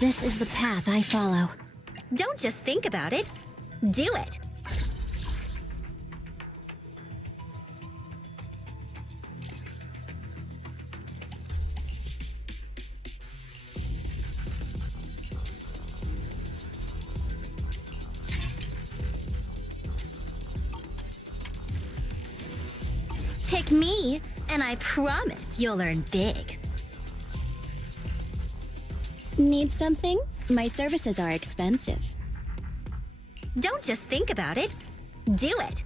This is the path I follow. Don't just think about it. Do it. Pick me, and I promise you'll earn big. Need something? My services are expensive. Don't just think about it. Do it.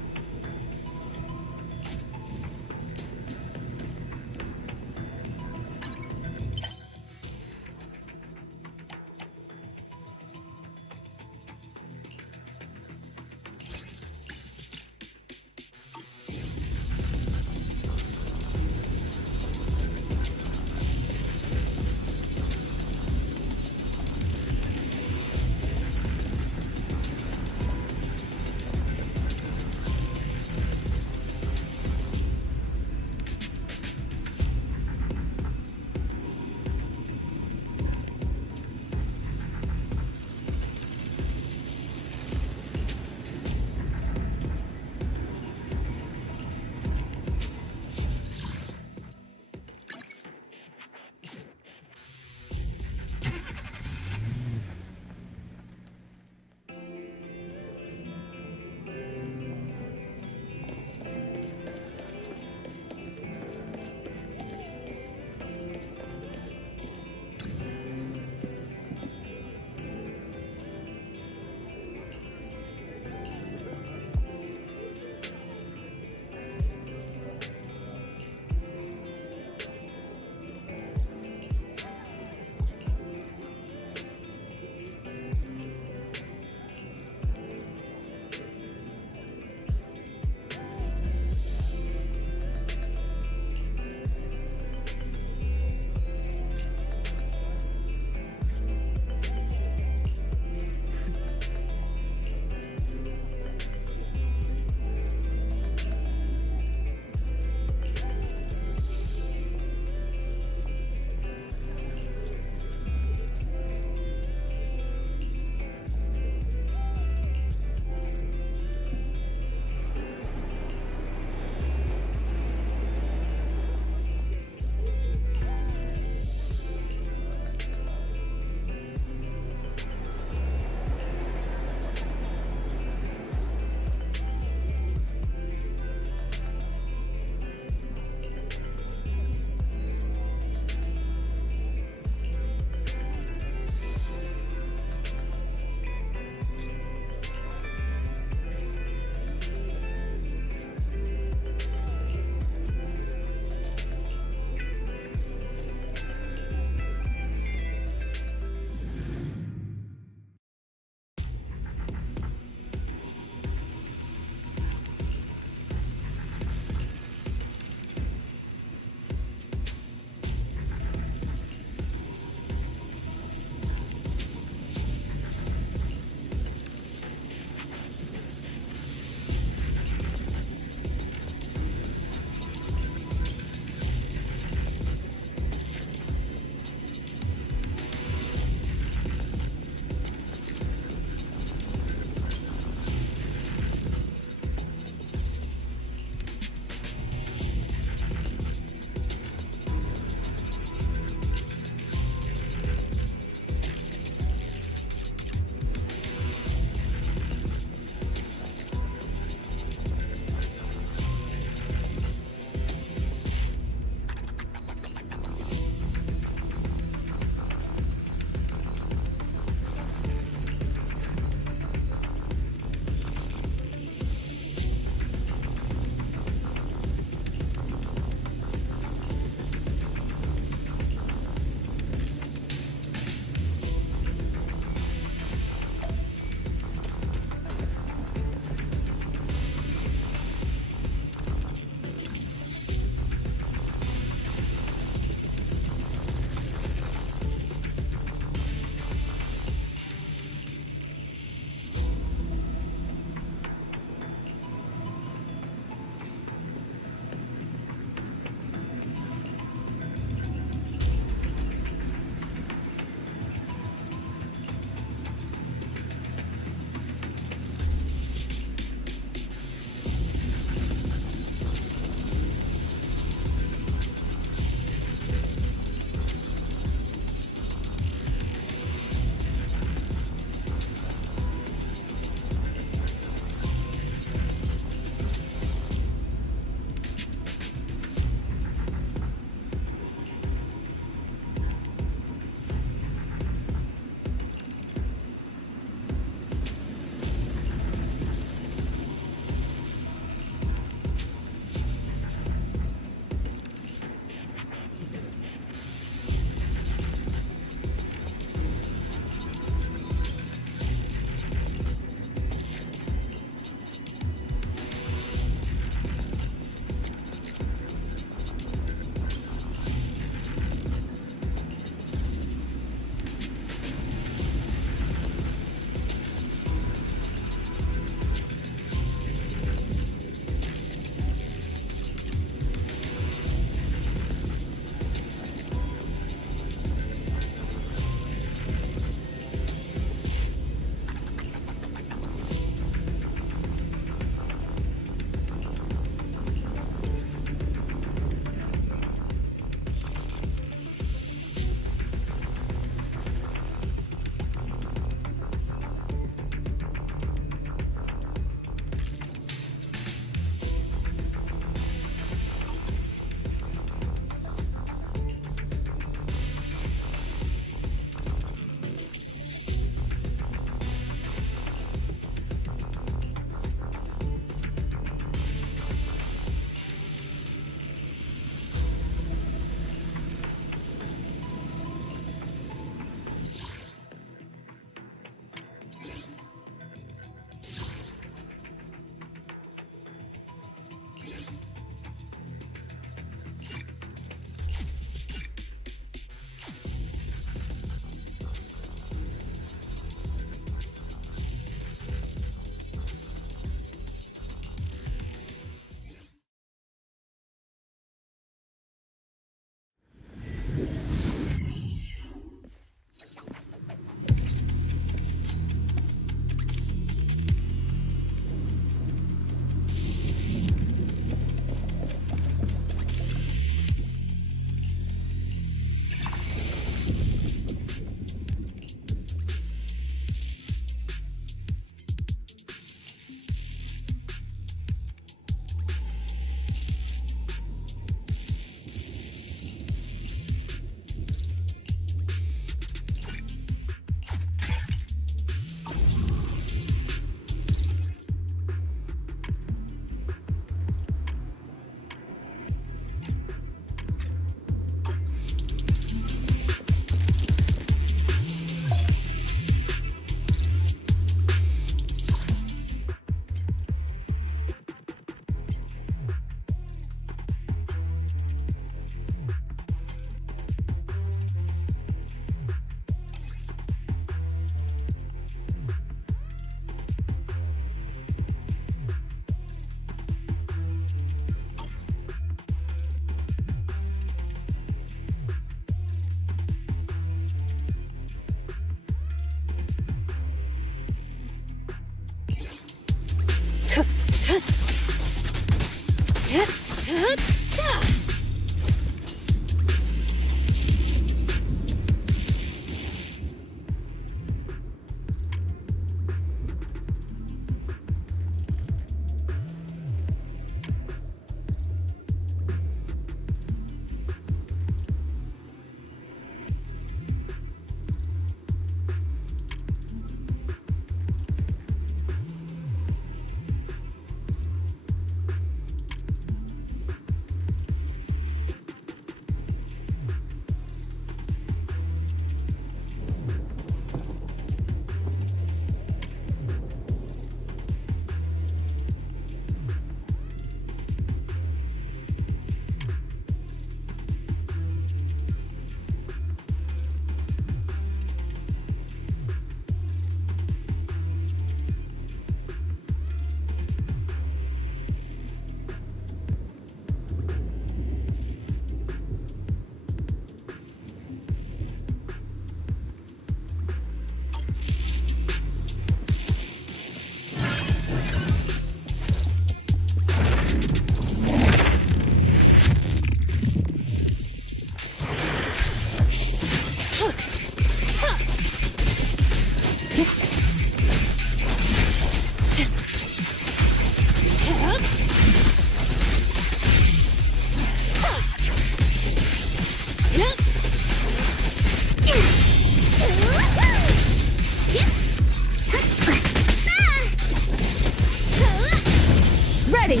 Ready.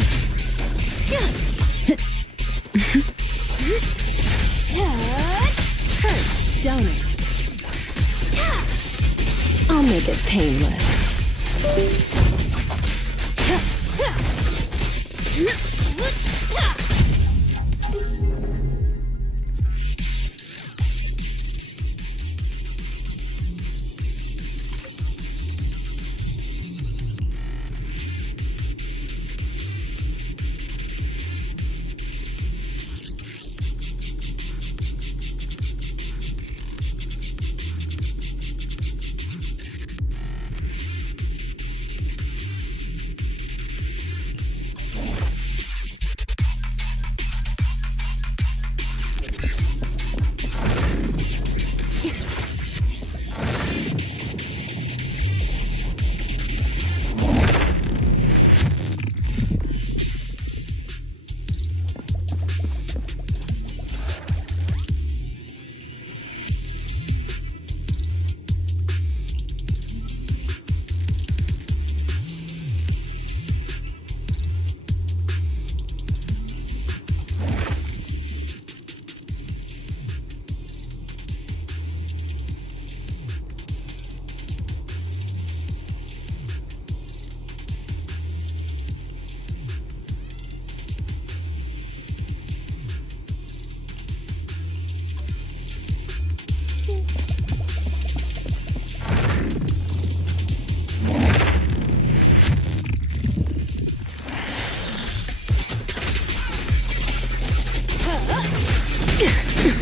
Hurts, don't it? I'll make it painless.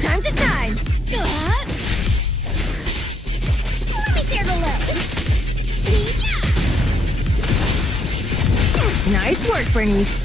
Time to shine! Let me share the load! Nice work, Bernice.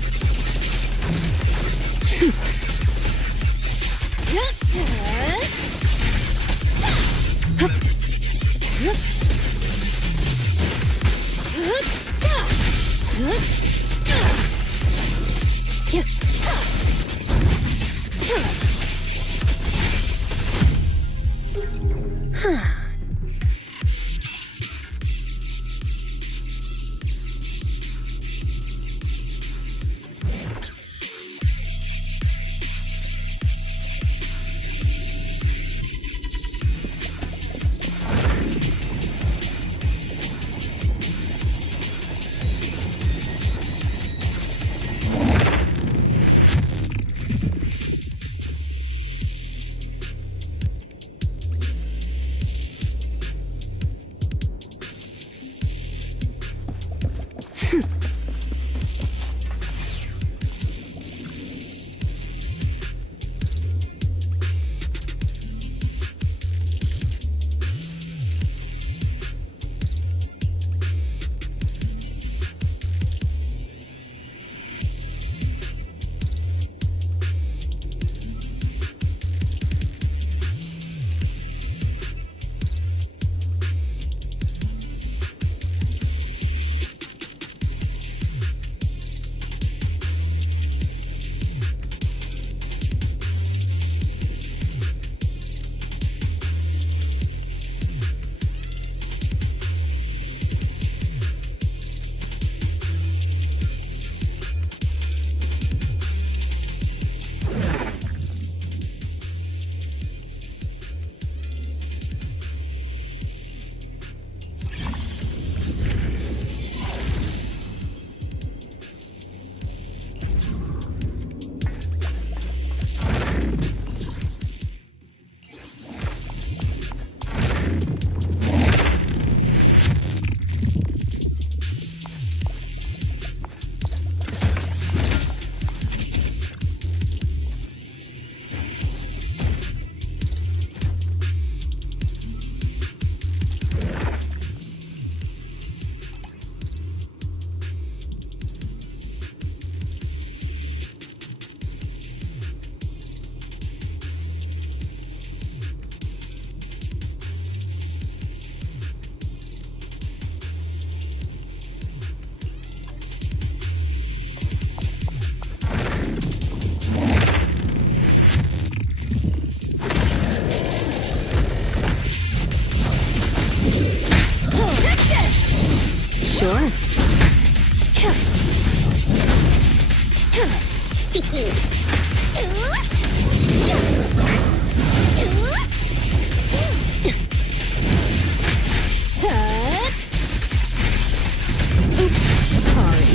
Sorry,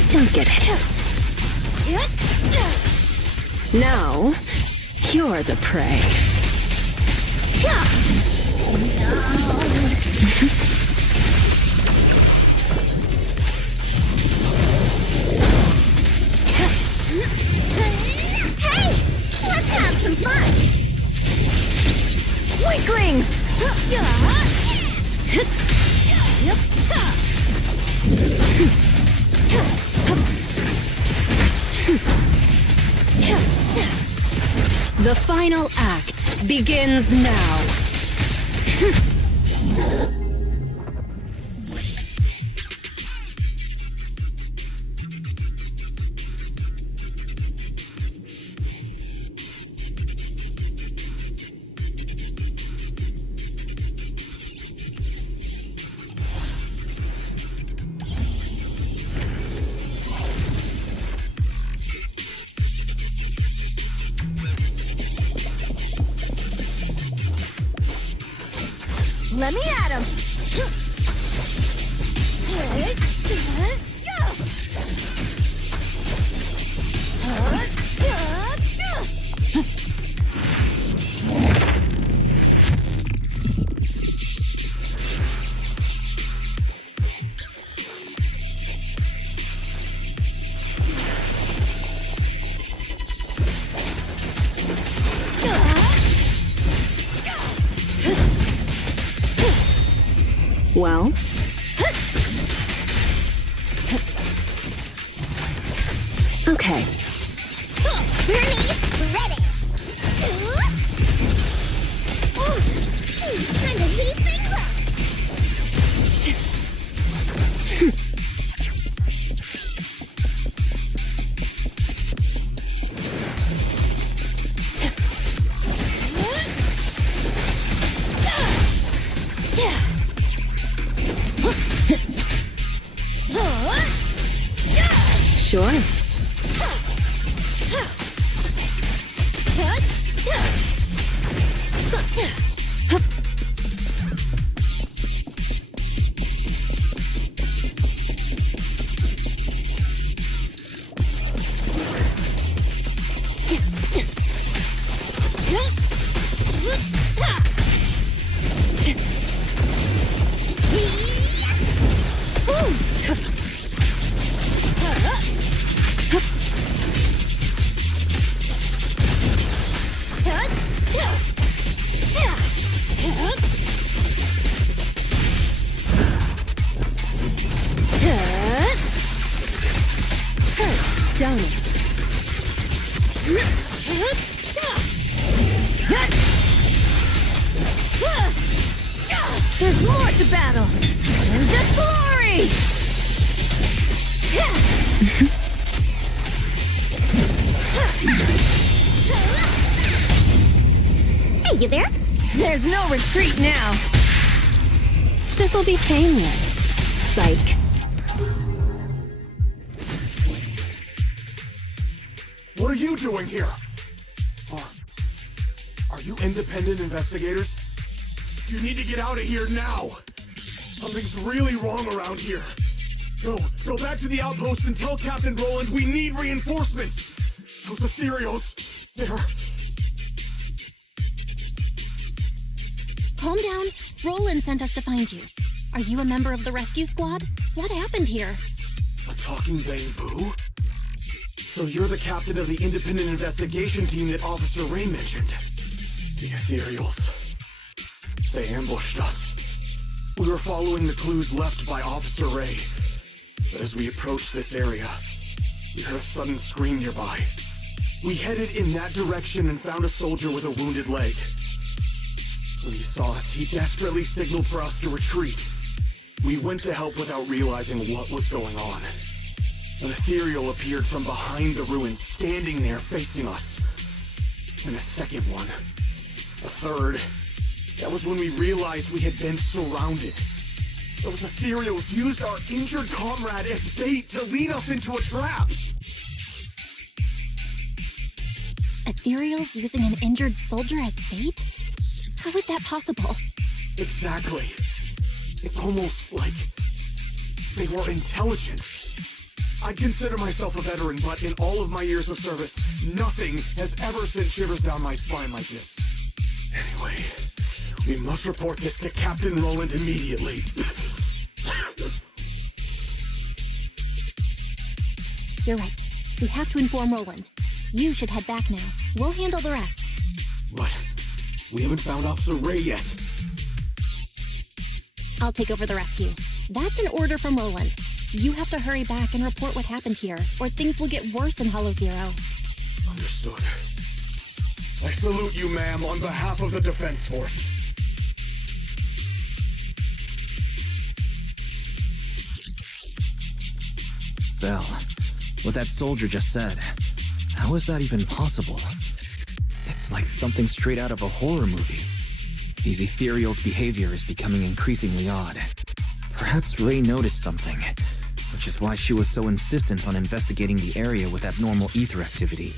don't get hit. Now, you're the prey. Hey! Let's have some fun! Weaklings! The final act begins now. Let me at him! Well, okay. Bernie, ready! Time to heat things up! Sure. Don't it? There's more to battle! And just glory! Hey, you there? There's no retreat now. This'll be painless. Psych. What are you doing here? Are you independent investigators? You need to get out of here now! Something's really wrong around here. Go back to the outpost and tell Captain Roland we need reinforcements! Those ethereals, they're... Calm down. Roland sent us to find you. Are you a member of the rescue squad? What happened here? A talking bamboo? So you're the captain of the independent investigation team that Officer Ray mentioned. The ethereals. They ambushed us. We were following the clues left by Officer Ray. But as we approached this area, we heard a sudden scream nearby. We headed in that direction and found a soldier with a wounded leg. When he saw us, he desperately signaled for us to retreat. We went to help without realizing what was going on. An ethereal appeared from behind the ruins, standing there facing us. And a second one. A third. That was when we realized we had been surrounded. Those ethereals used our injured comrade as bait to lead us into a trap. Ethereals using an injured soldier as bait? How is that possible? Exactly. It's almost like they were intelligent. I consider myself a veteran, but in all of my years of service, nothing has ever sent shivers down my spine like this. Anyway, we must report this to Captain Roland immediately. You're right. We have to inform Roland. You should head back now. We'll handle the rest. What? We haven't found Officer Ray yet. I'll take over the rescue. That's an order from Roland. You have to hurry back and report what happened here, or things will get worse in Hollow Zero. Understood. I salute you, ma'am, on behalf of the Defense Force. Belle, what that soldier just said, how is that even possible? It's like something straight out of a horror movie. These ethereals' behavior is becoming increasingly odd. Perhaps Ray noticed something, which is why she was so insistent on investigating the area with abnormal ether activity.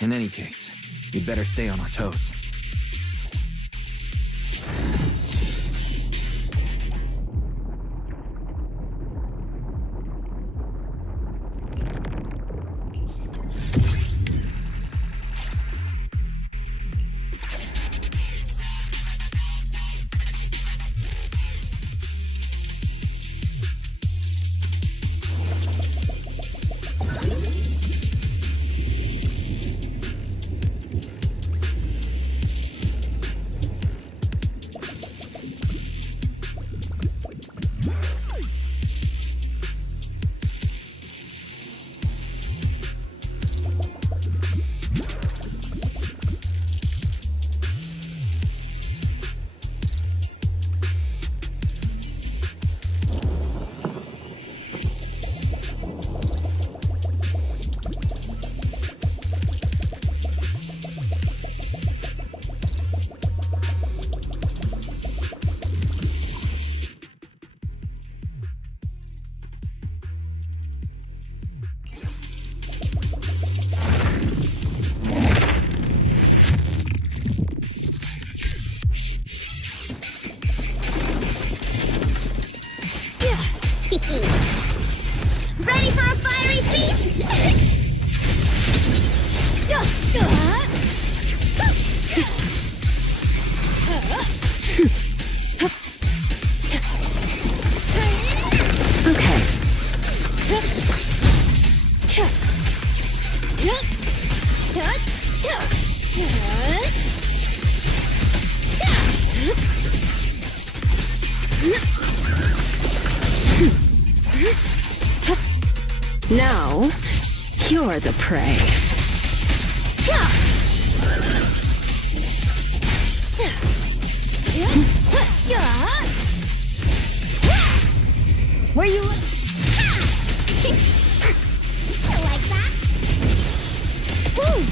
In any case, we'd better stay on our toes. Ready for a fiery feast? Okay. Now, you're the prey. Were you... like that? Boom!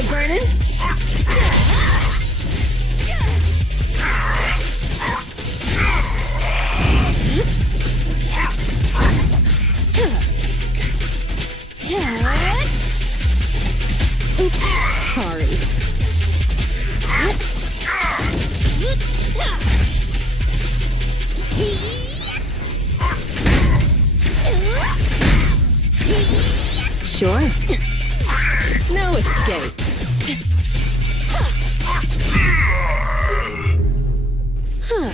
a burnin'? Oops, sorry. Sure. No escape. Huh.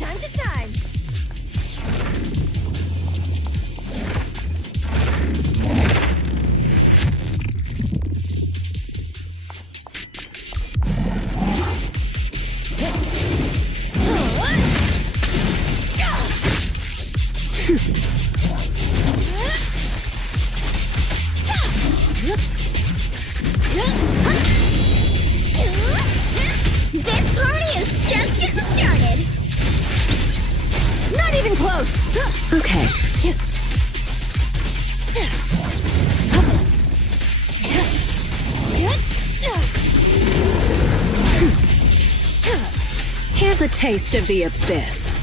Time to shine. This party is just getting started. Not even close. Okay. Here's a taste of the abyss.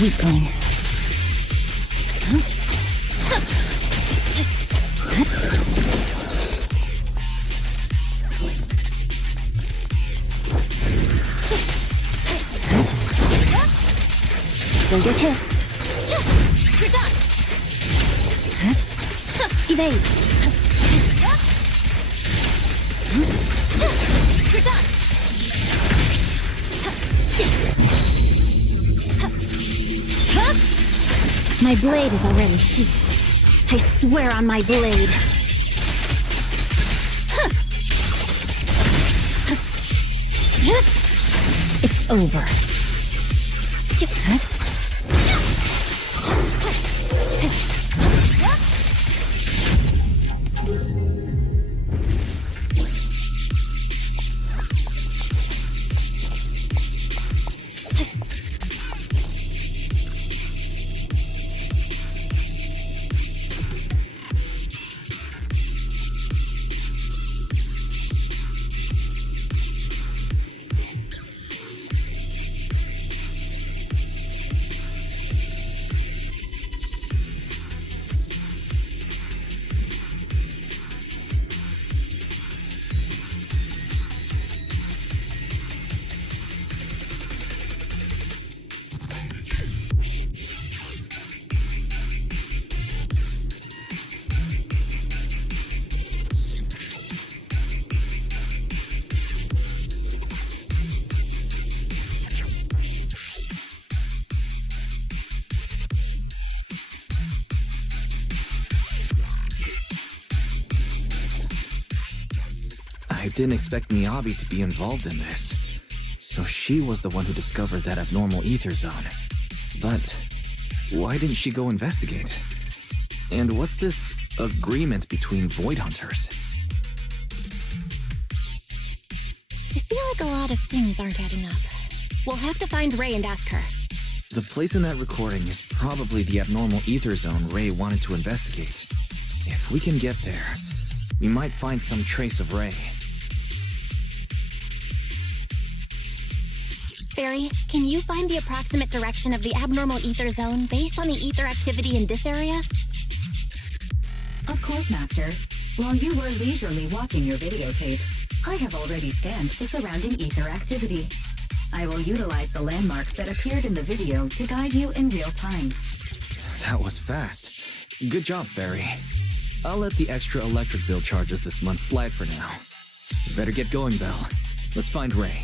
Weakling. Don't get hit. You're done. Evade. You're done. My blade is already sheathed. I swear on my blade. It's over. I didn't expect Miyabi to be involved in this. So she was the one who discovered that abnormal ether zone. But why didn't she go investigate? And what's this agreement between Void Hunters? I feel like a lot of things aren't adding up. We'll have to find Ray and ask her. The place in that recording is probably the abnormal ether zone Ray wanted to investigate. If we can get there, we might find some trace of Ray. Fairy, can you find the approximate direction of the abnormal ether zone based on the ether activity in this area? Of course, Master. While you were leisurely watching your videotape, I have already scanned the surrounding ether activity. I will utilize the landmarks that appeared in the video to guide you in real time. That was fast. Good job, Fairy. I'll let the extra electric bill charges this month slide for now. You better get going, Belle. Let's find Ray.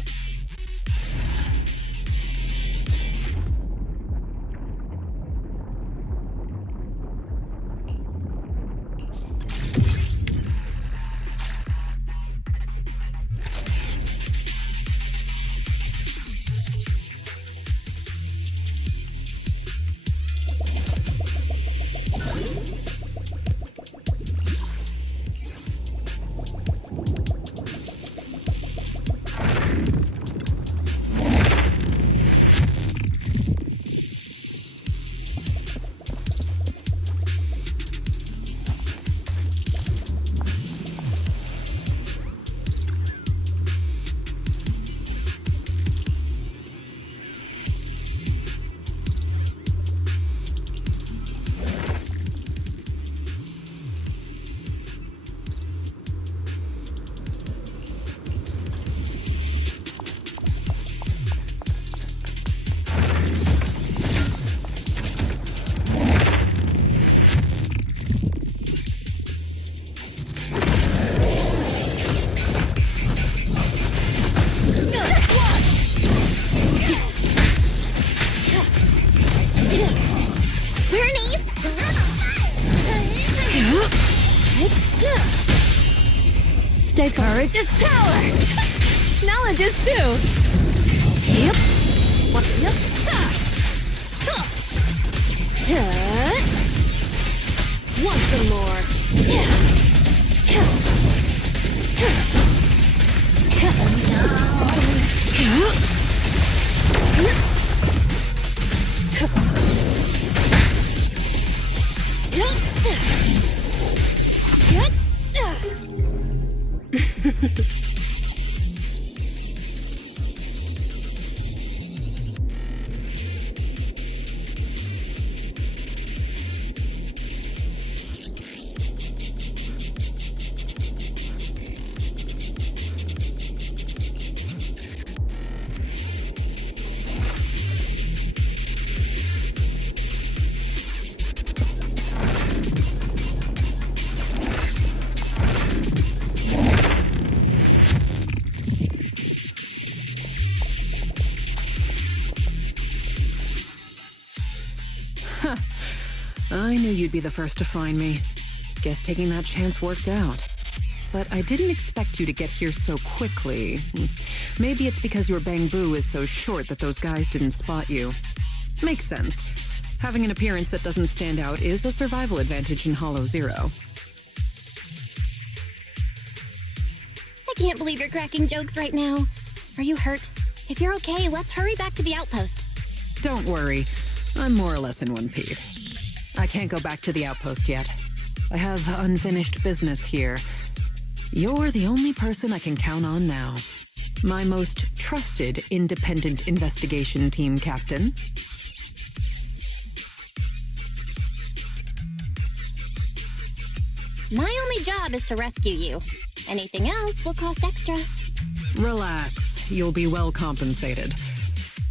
Stay courage is power. Knowledge is too. Yep. What? Yep. Want some more? you'd be the first to find me. Guess taking that chance worked out. But I didn't expect you to get here so quickly. Maybe it's because your bamboo is so short that those guys didn't spot you. Makes sense. Having an appearance that doesn't stand out is a survival advantage in Hollow Zero. I can't believe you're cracking jokes right now. Are you hurt? If you're okay, let's hurry back to the outpost. Don't worry. I'm more or less in one piece. I can't go back to the outpost yet. I have unfinished business here. You're the only person I can count on now. My most trusted independent investigation team captain. My only job is to rescue you. Anything else will cost extra. Relax. You'll be well compensated.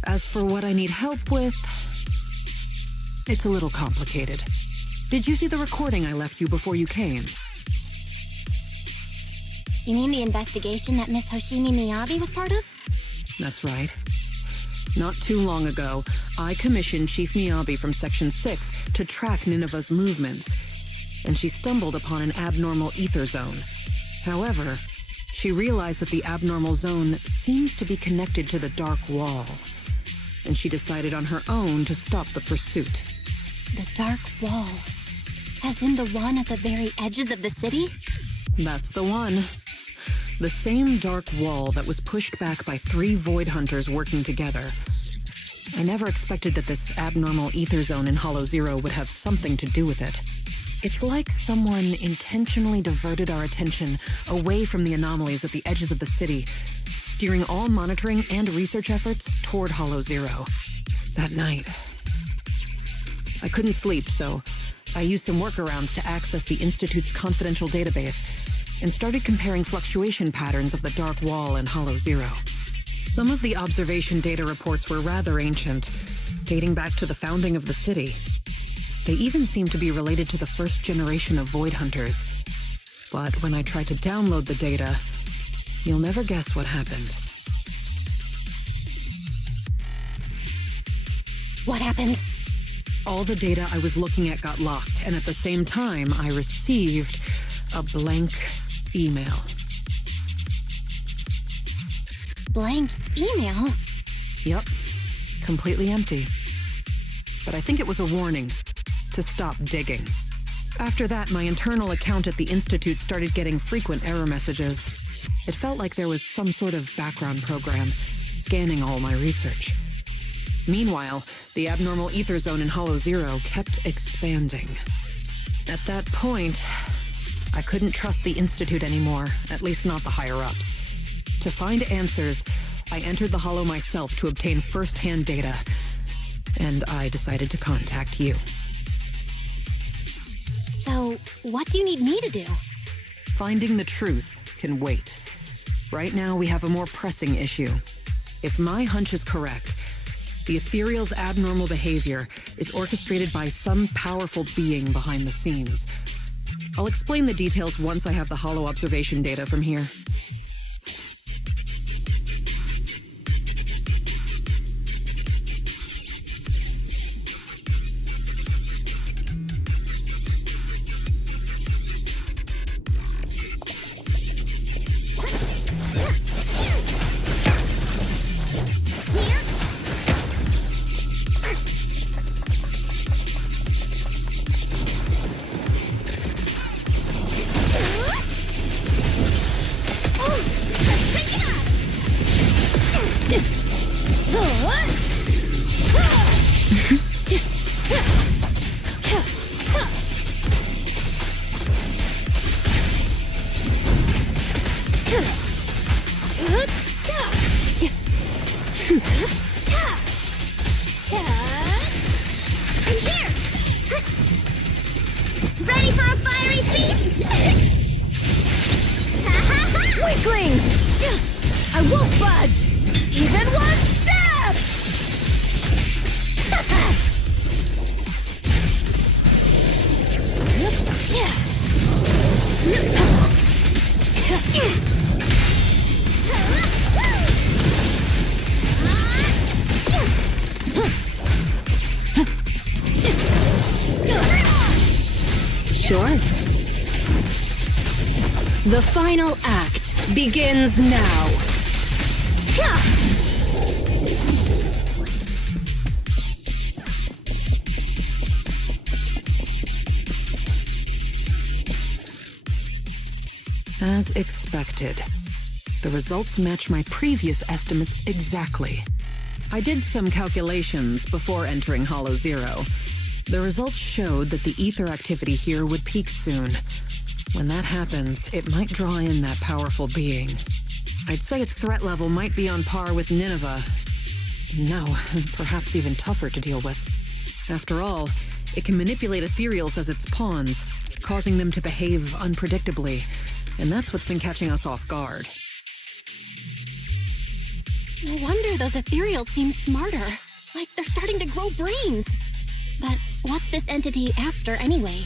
As for what I need help with, it's a little complicated. Did you see the recording I left you before you came? You mean the investigation that Miss Hoshimi Miyabi was part of? That's right. Not too long ago, I commissioned Chief Miyabi from Section 6 to track Nineveh's movements, and she stumbled upon an abnormal ether zone. However, she realized that the abnormal zone seems to be connected to the Dark Wall, and she decided on her own to stop the pursuit. The Dark Wall. As in the one at the very edges of the city? That's the one. The same dark wall that was pushed back by 3 void hunters working together. I never expected that this abnormal ether zone in Hollow Zero would have something to do with it. It's like someone intentionally diverted our attention away from the anomalies at the edges of the city, steering all monitoring and research efforts toward Hollow Zero. That night, I couldn't sleep, so I used some workarounds to access the Institute's confidential database and started comparing fluctuation patterns of the Dark Wall and Hollow Zero. Some of the observation data reports were rather ancient, dating back to the founding of the city. They even seemed to be related to the first generation of Void Hunters. But when I tried to download the data, you'll never guess what happened. What happened? All the data I was looking at got locked, and at the same time, I received a blank email. Blank email? Yep, completely empty. But I think it was a warning to stop digging. After that, my internal account at the Institute started getting frequent error messages. It felt like there was some sort of background program scanning all my research. Meanwhile, the abnormal ether zone in Hollow Zero kept expanding. At that point, I couldn't trust the Institute anymore, at least not the higher-ups. To find answers, I entered the Hollow myself to obtain first-hand data, and I decided to contact you. So, what do you need me to do? Finding the truth can wait. Right now, we have a more pressing issue. If my hunch is correct, the Ethereal's abnormal behavior is orchestrated by some powerful being behind the scenes. I'll explain the details once I have the Hollow observation data from here. Ready for a fiery feast? Weaklings! I won't budge! Even one step! Sure. The final act begins now. As expected, the results match my previous estimates exactly. I did some calculations before entering Hollow Zero. The results showed that the ether activity here would peak soon. When that happens, it might draw in that powerful being. I'd say its threat level might be on par with Nineveh. No, perhaps even tougher to deal with. After all, it can manipulate ethereals as its pawns, causing them to behave unpredictably. And that's what's been catching us off guard. No wonder those ethereals seem smarter. Like they're starting to grow brains. But what's this entity after anyway?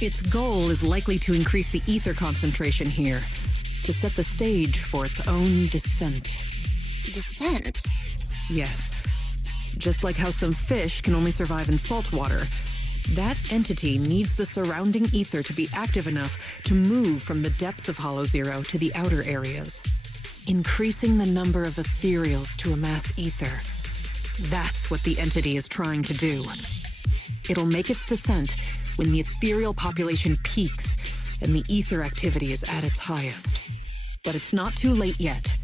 Its goal is likely to increase the ether concentration here, to set the stage for its own descent. Descent? Yes. Just like how some fish can only survive in salt water, that entity needs the surrounding ether to be active enough to move from the depths of Hollow Zero to the outer areas. Increasing the number of ethereals to amass ether. That's what the entity is trying to do. It'll make its descent when the ethereal population peaks and the ether activity is at its highest. But it's not too late yet.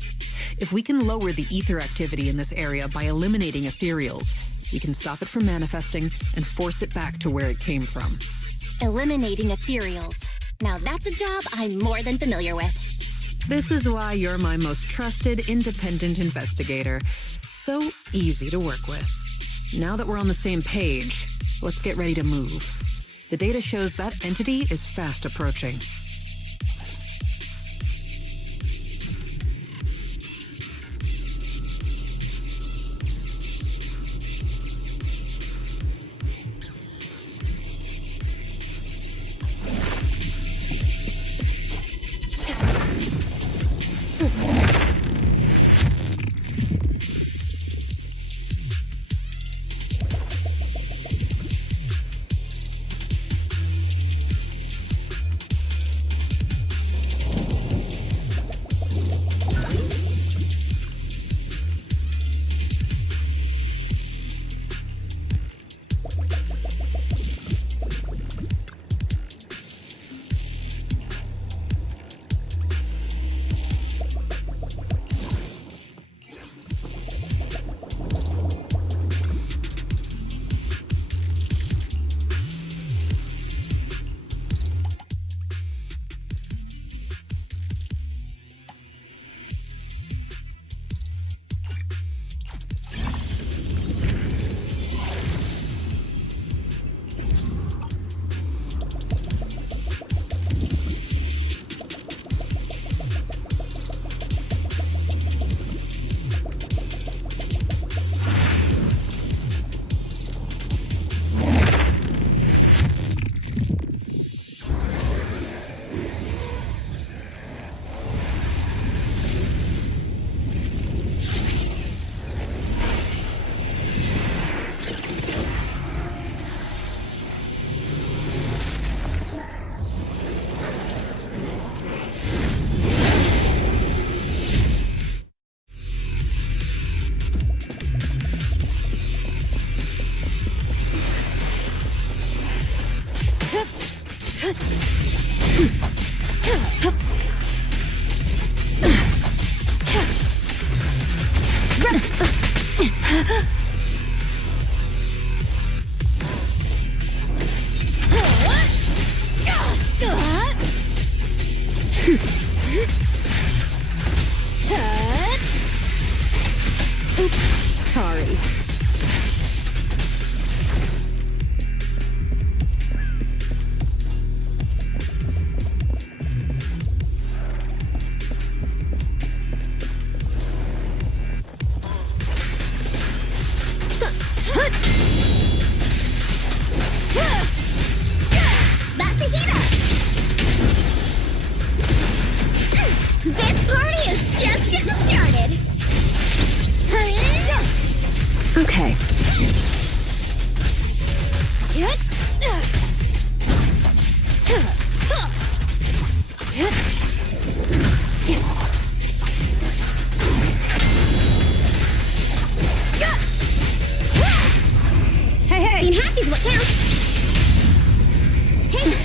If we can lower the ether activity in this area by eliminating ethereals, we can stop it from manifesting and force it back to where it came from. Eliminating ethereals. Now that's a job I'm more than familiar with. This is why you're my most trusted, independent investigator. So easy to work with. Now that we're on the same page, let's get ready to move. The data shows that entity is fast approaching. Sorry. About to heat up!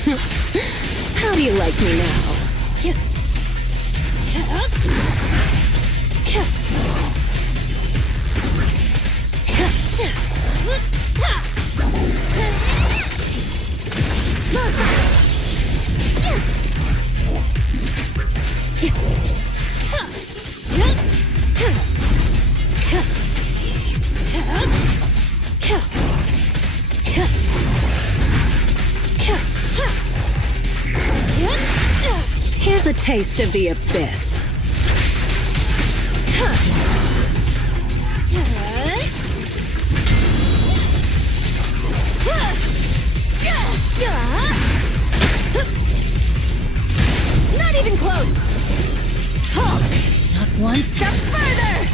How do you like me now? Here's a taste of the abyss. Not even close! Halt! Not one step further!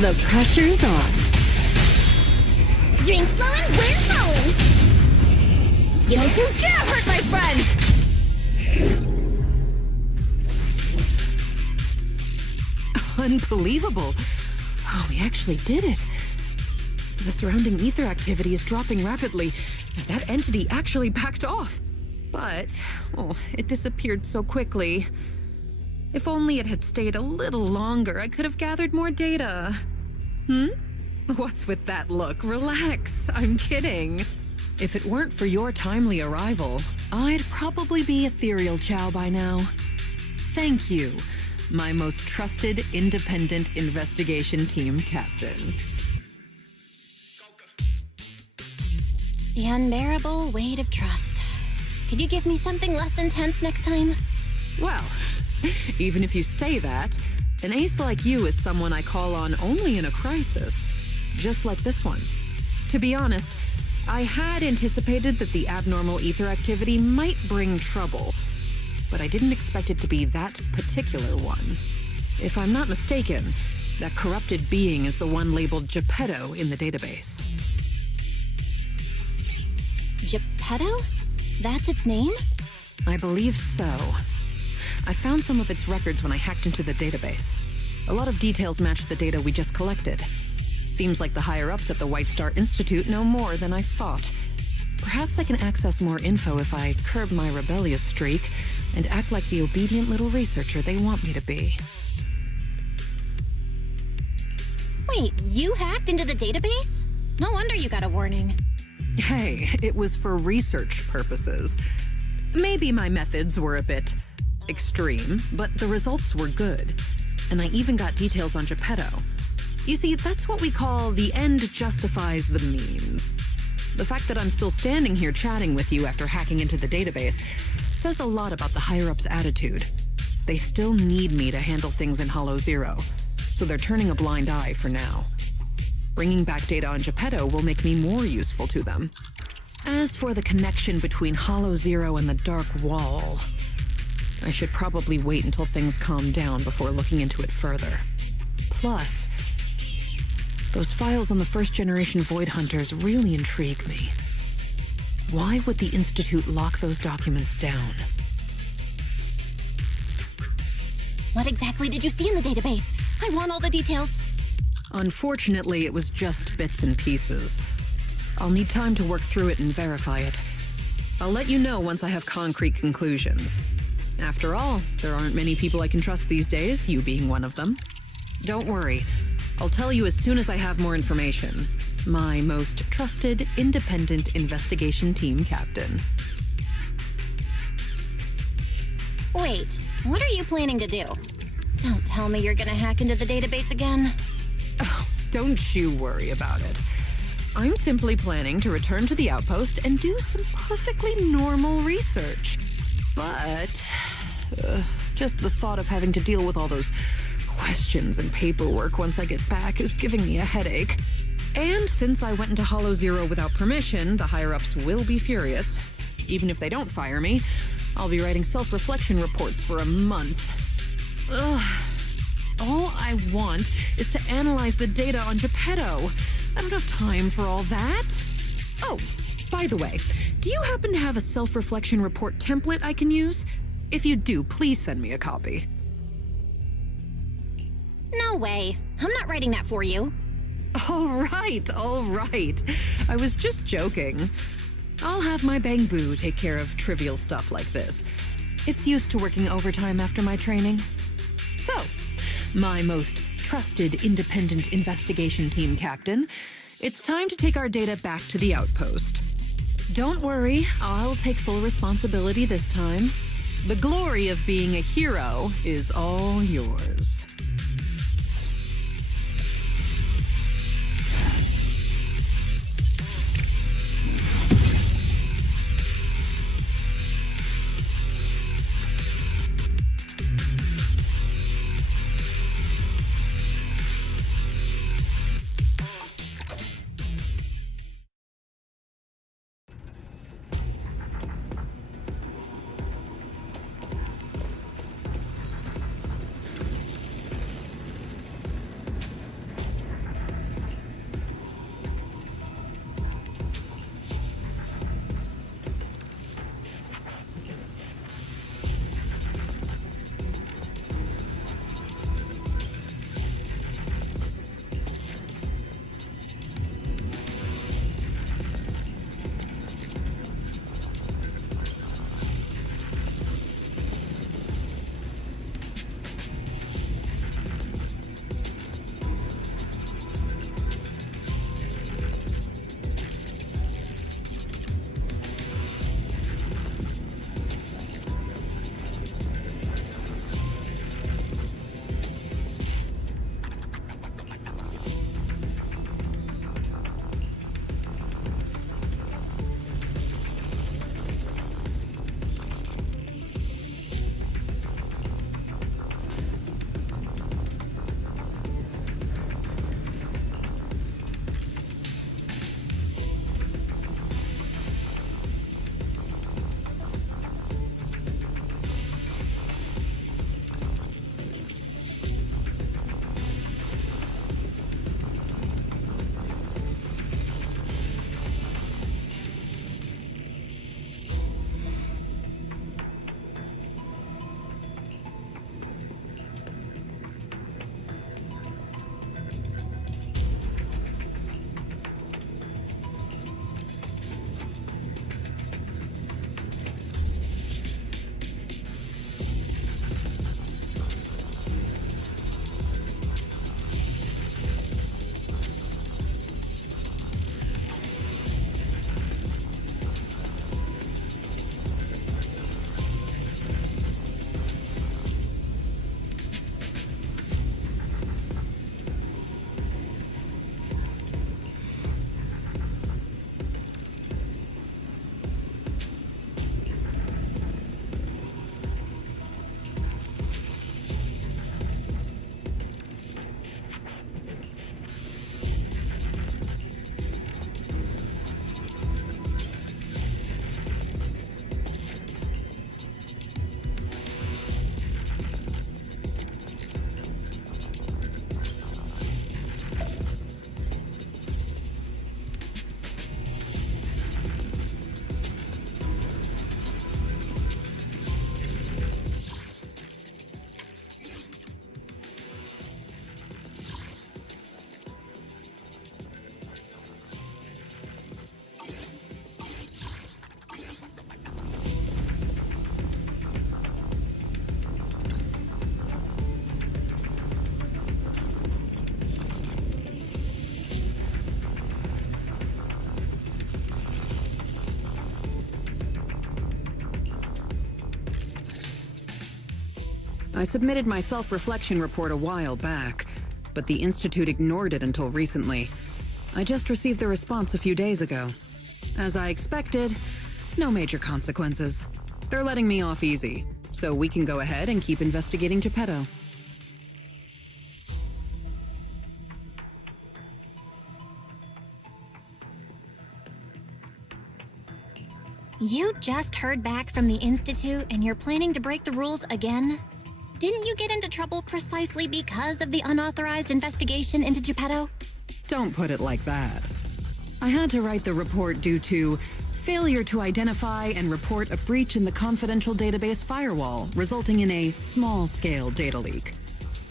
The pressure's on. Drinks flowing, we're flowing! Don't you dare hurt my friend! Unbelievable. Oh, we actually did it. The surrounding ether activity is dropping rapidly, and that entity actually backed off. But, it disappeared so quickly. If only it had stayed a little longer, I could have gathered more data. What's with that look? Relax. I'm kidding. If it weren't for your timely arrival, I'd probably be Ethereal Chow by now. Thank you, my most trusted independent investigation team captain. The unbearable weight of trust. Could you give me something less intense next time? Well, even if you say that, an ace like you is someone I call on only in a crisis, just like this one. To be honest, I had anticipated that the abnormal ether activity might bring trouble, but I didn't expect it to be that particular one. If I'm not mistaken, that corrupted being is the one labeled Geppetto in the database. Geppetto? That's its name? I believe so. I found some of its records when I hacked into the database. A lot of details match the data we just collected. Seems like the higher-ups at the White Star Institute know more than I thought. Perhaps I can access more info if I curb my rebellious streak and act like the obedient little researcher they want me to be. Wait, you hacked into the database? No wonder you got a warning. Hey, it was for research purposes. Maybe my methods were a bit extreme, but the results were good. And I even got details on Geppetto. You see, that's what we call the end justifies the means. The fact that I'm still standing here chatting with you after hacking into the database says a lot about the higher-ups' attitude. They still need me to handle things in Hollow Zero, so they're turning a blind eye for now. Bringing back data on Geppetto will make me more useful to them. As for the connection between Hollow Zero and the Dark Wall, I should probably wait until things calm down before looking into it further. Plus, those files on the first-generation Void Hunters really intrigue me. Why would the Institute lock those documents down? What exactly did you see in the database? I want all the details. Unfortunately, it was just bits and pieces. I'll need time to work through it and verify it. I'll let you know once I have concrete conclusions. After all, there aren't many people I can trust these days, you being one of them. Don't worry. I'll tell you as soon as I have more information. My most trusted independent investigation team captain. Wait, what are you planning to do? Don't tell me you're gonna hack into the database again. Oh, don't you worry about it. I'm simply planning to return to the outpost and do some perfectly normal research. But just the thought of having to deal with all those questions and paperwork once I get back is giving me a headache. And since I went into Hollow Zero without permission, the higher-ups will be furious. Even if they don't fire me, I'll be writing self-reflection reports for a month. Ugh. All I want is to analyze the data on Geppetto. I don't have time for all that. Oh, by the way, do you happen to have a self-reflection report template I can use? If you do, please send me a copy. No way. I'm not writing that for you. All right. I was just joking. I'll have my Bang Boo take care of trivial stuff like this. It's used to working overtime after my training. So, my most trusted independent investigation team captain, it's time to take our data back to the outpost. Don't worry, I'll take full responsibility this time. The glory of being a hero is all yours. I submitted my self-reflection report a while back, but the Institute ignored it until recently. I just received the response a few days ago. As I expected, no major consequences. They're letting me off easy, so we can go ahead and keep investigating Geppetto. You just heard back from the Institute and you're planning to break the rules again? Didn't you get into trouble precisely because of the unauthorized investigation into Geppetto? Don't put it like that. I had to write the report due to failure to identify and report a breach in the confidential database firewall, resulting in a small-scale data leak.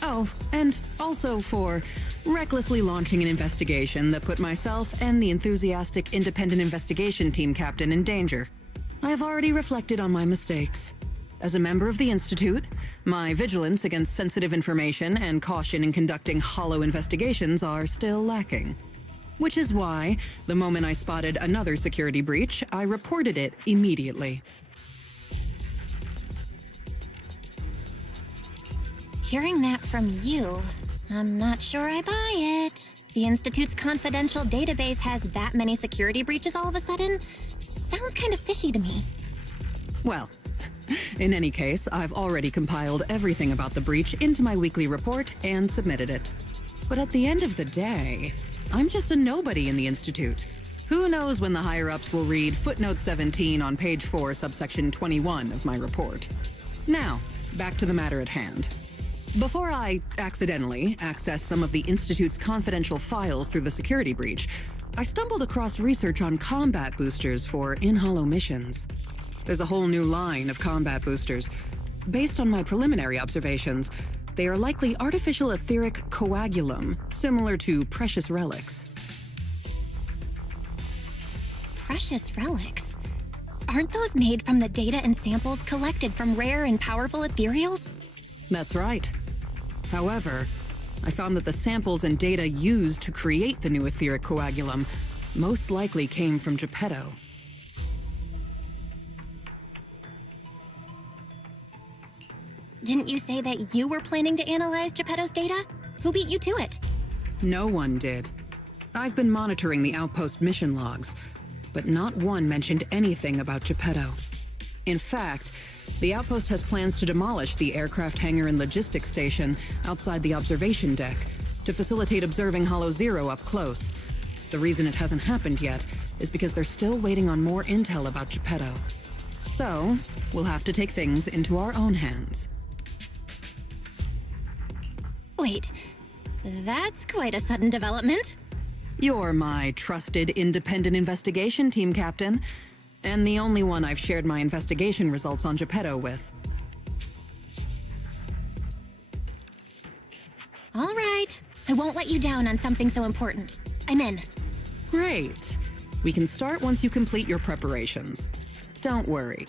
Oh, and also for recklessly launching an investigation that put myself and the enthusiastic independent investigation team captain in danger. I have already reflected on my mistakes. As a member of the Institute, my vigilance against sensitive information and caution in conducting hollow investigations are still lacking. Which is why, the moment I spotted another security breach, I reported it immediately. Hearing that from you, I'm not sure I buy it. The Institute's confidential database has that many security breaches all of a sudden? Sounds kind of fishy to me. Well, in any case, I've already compiled everything about the breach into my weekly report and submitted it. But at the end of the day, I'm just a nobody in the Institute. Who knows when the higher-ups will read footnote 17 on page 4, subsection 21 of my report. Now, back to the matter at hand. Before I accidentally access some of the Institute's confidential files through the security breach, I stumbled across research on combat boosters for in-hollow missions. There's a whole new line of combat boosters. Based on my preliminary observations, they are likely artificial etheric coagulum, similar to precious relics. Precious relics? Aren't those made from the data and samples collected from rare and powerful ethereals? That's right. However, I found that the samples and data used to create the new etheric coagulum most likely came from Geppetto. Didn't you say that you were planning to analyze Geppetto's data? Who beat you to it? No one did. I've been monitoring the outpost mission logs, but not one mentioned anything about Geppetto. In fact, the outpost has plans to demolish the aircraft hangar and logistics station outside the observation deck to facilitate observing Hollow Zero up close. The reason it hasn't happened yet is because they're still waiting on more intel about Geppetto. So, we'll have to take things into our own hands. Wait, that's quite a sudden development. You're my trusted independent investigation team captain, and the only one I've shared my investigation results on Geppetto with. All right, I won't let you down on something so important. I'm in. Great. We can start once you complete your preparations. Don't worry.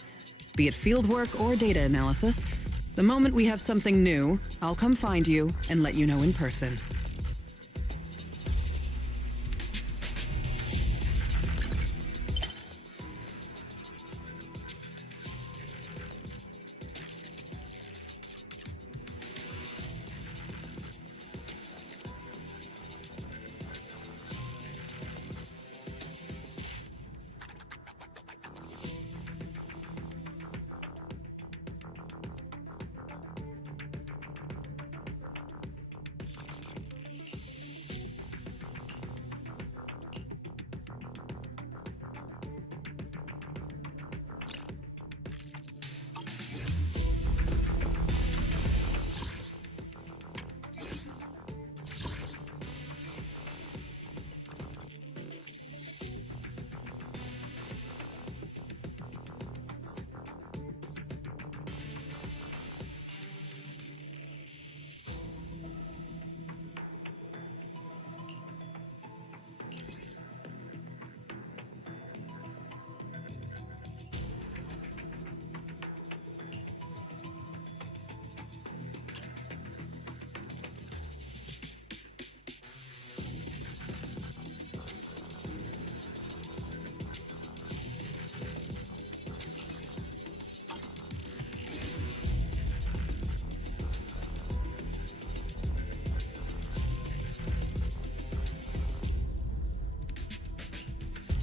Be it fieldwork or data analysis, the moment we have something new, I'll come find you and let you know in person.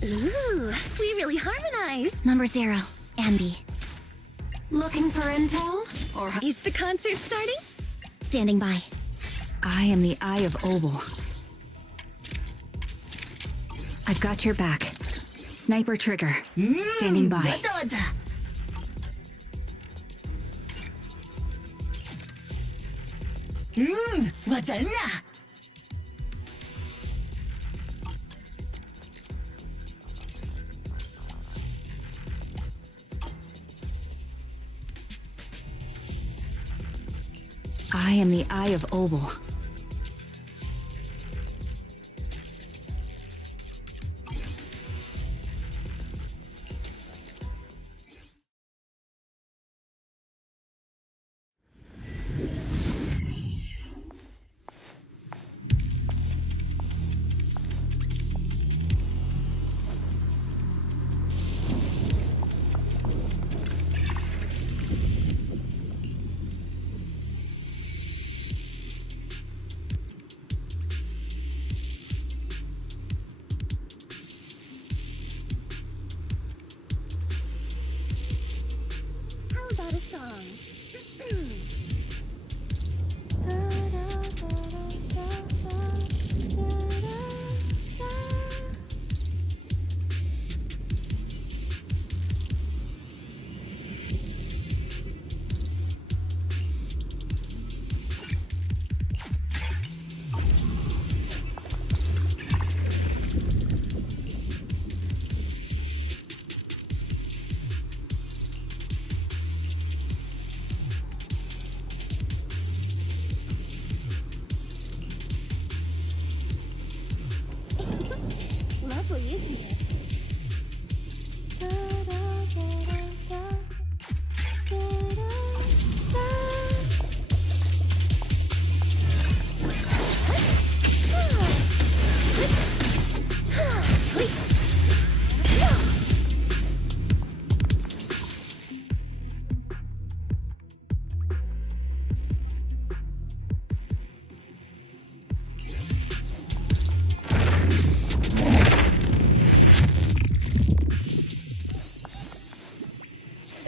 Ooh, we really harmonize. Number 0, Ambi. Looking for intel? Or Is the concert starting? Standing by. I am the Eye of Obel. I've got your back. Sniper trigger. Standing by. I am the Eye of Obel. Lovely, isn't it?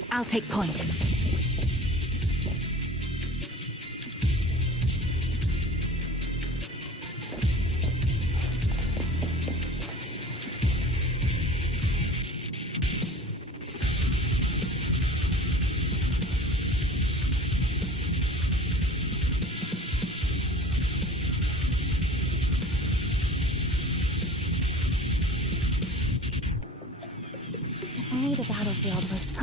I'll take point. If only the battlefield was...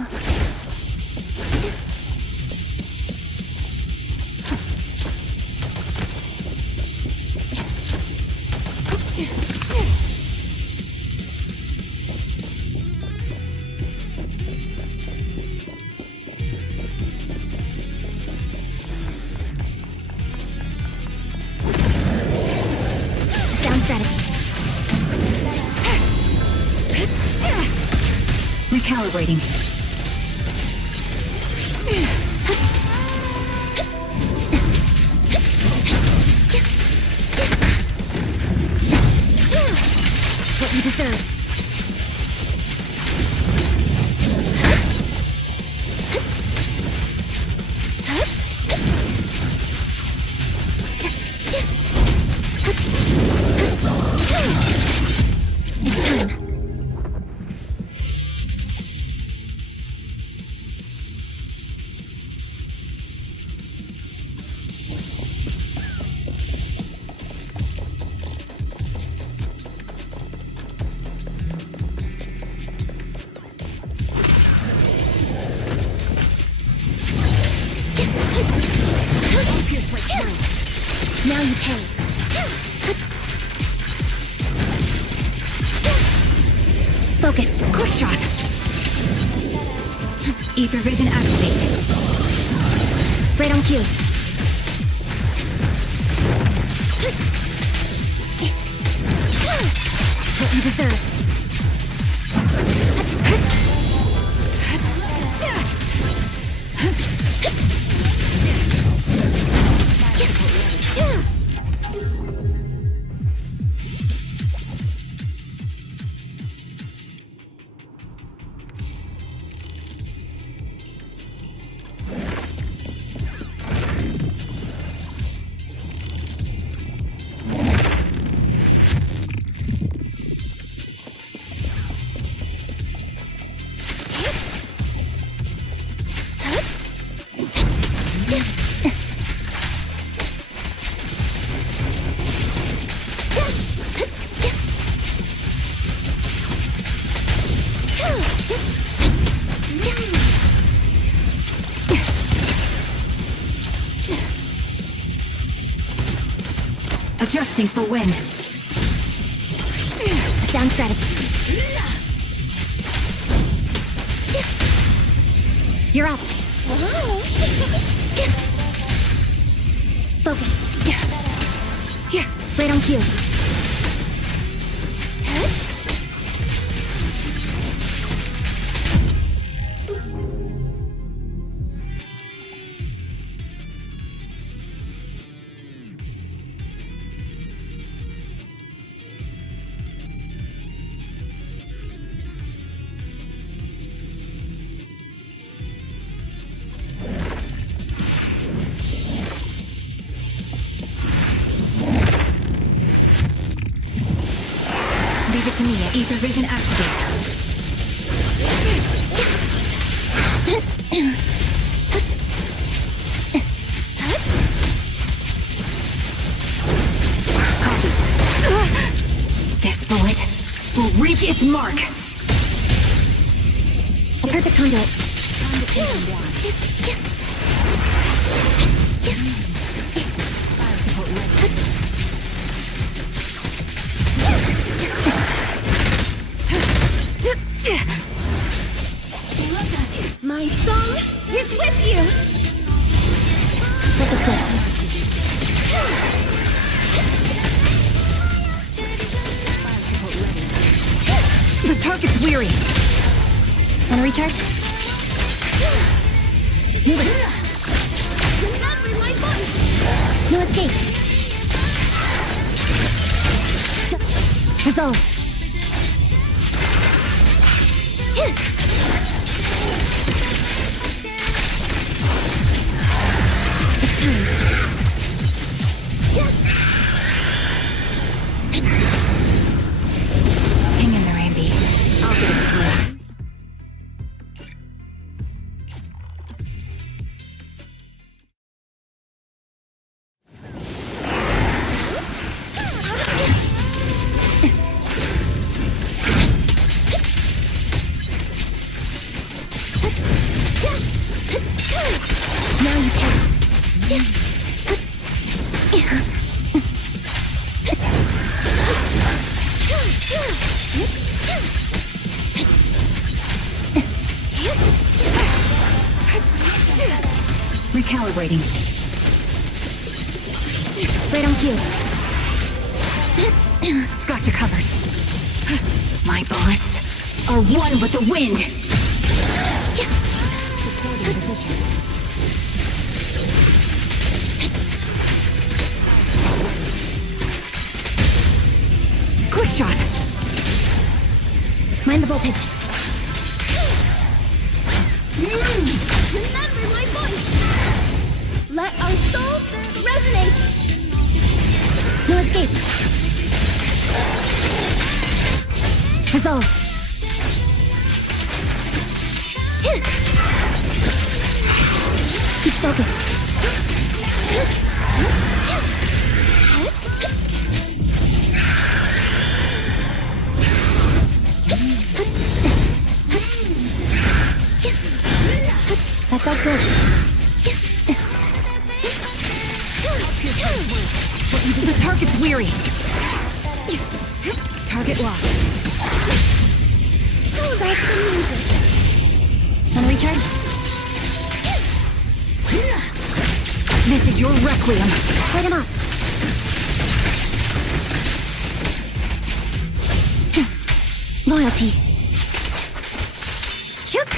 Down strategy. Recalibrating. What you deserve. It's time. Now you pay. Focus. Quick shot. Ether vision activate. Right on cue. What you deserve. Adjusting for wind. Down strategy. You're up. Focus. Here, right on cue. Mine activate. This bullet will reach its mark. A perfect conduit. My song is with you. Flip the switch. The target's weary. Wanna recharge? Move it. Remember my voice. No escape. Resolve. Hang in there, Ambi. I'll get us through. Now you can. Recalibrating. Right on cue. Got you covered. My bullets are one with the wind. Quick shot. Mind the voltage. Remember my voice. Let our souls resonate. No escape. Resolve. Keep focused. That felt good. The target's weary. Target lost. Oh, that's amazing. Wanna recharge? This is your requiem. Light him up. Loyalty. Shoop.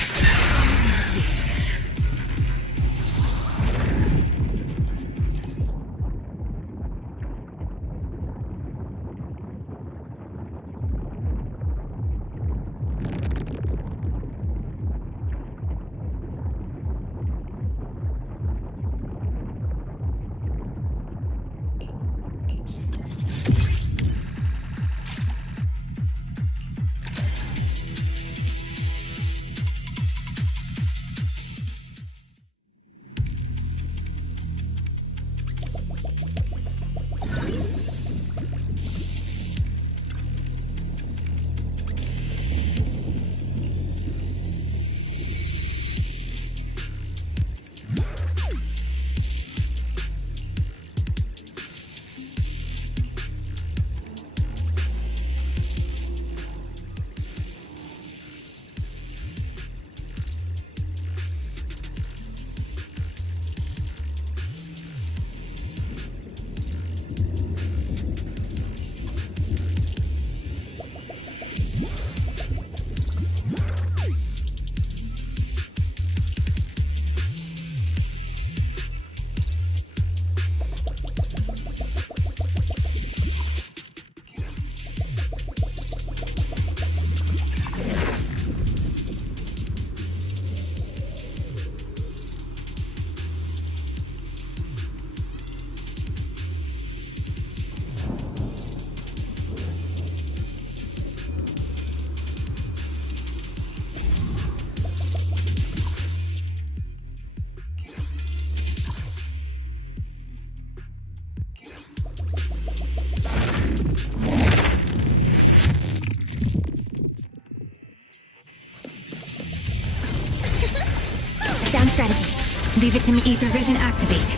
Found strategy. Leave it to me. Ether vision activate.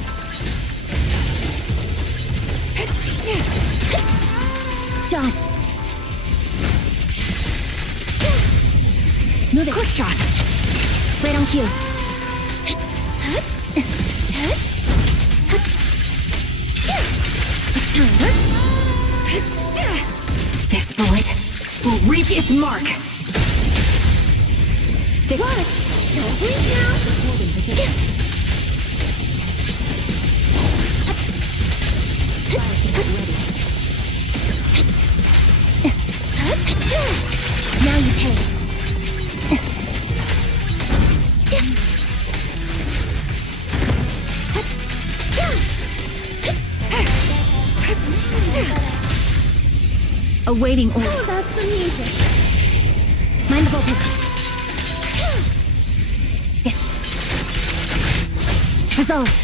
Done. Move it. Quick shot. Right on cue. This bullet will reach its mark. Stick. Watch. Don't blink now. Now you pay. Awaiting order. How about some music? Mind the voltage. Yes. Resolve.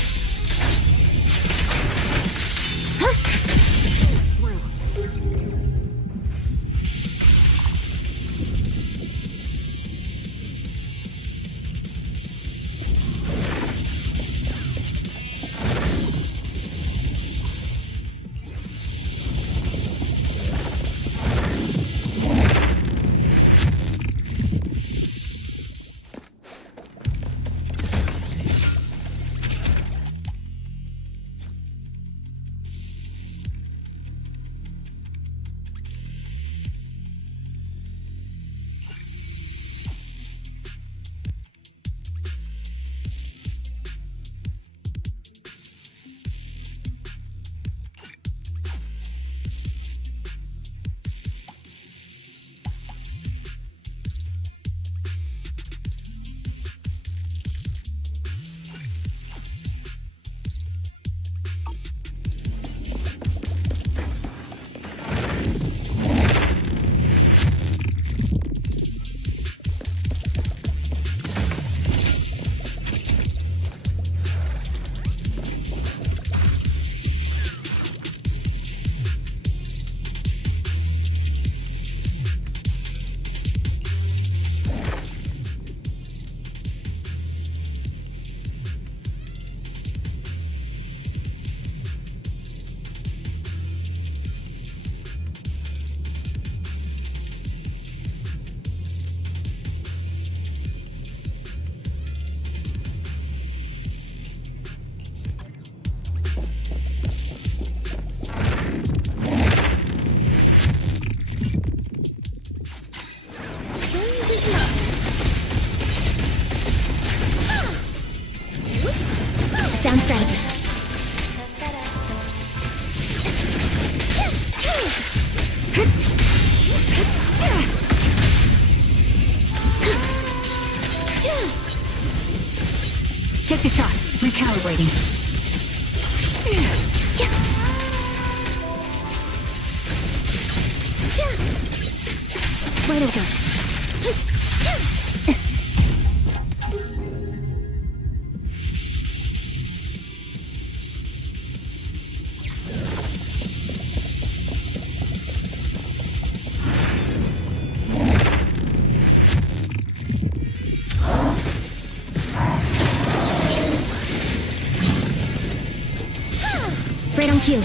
Found strategy. Take the shot. Recalibrating. Where do we go? Right on cue.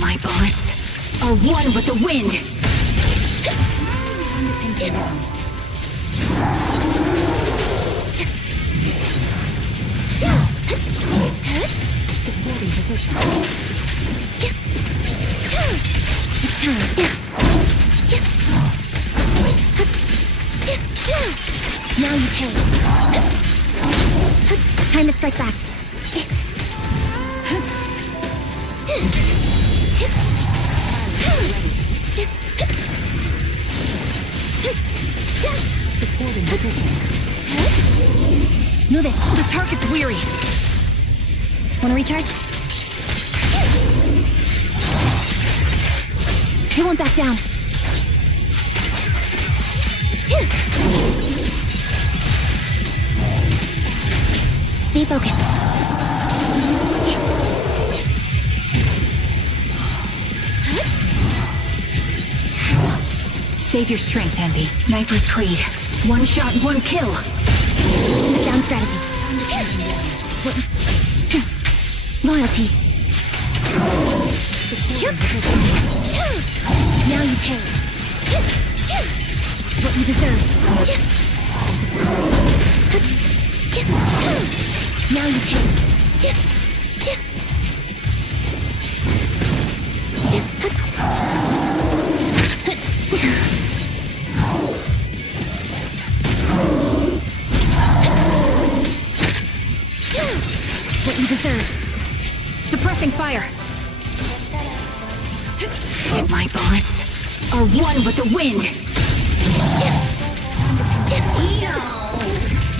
My bullets are one with the wind. Now you pay. Time to strike back. Move it. The target's weary. Wanna recharge? He won't back down. Stay focused. Save your strength, Envy. Sniper's Creed. One shot, one kill. Down strategy. Loyalty. Now you pay. What you deserve. Now you pay. What you deserve. Suppressing fire. My bullets are one with the wind.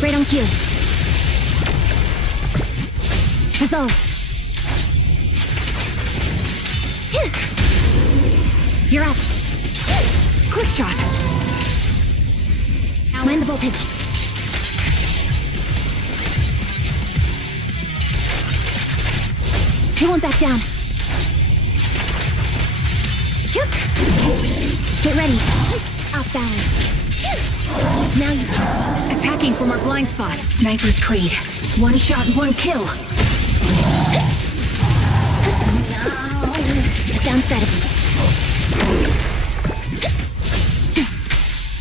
Right on cue. Dissolve. You're up. Quick shot. Mind the voltage. You won't back down. Get ready. Off balance. Now you Attacking from our blind spot. Sniper's Creed. One shot, one kill. down strategy.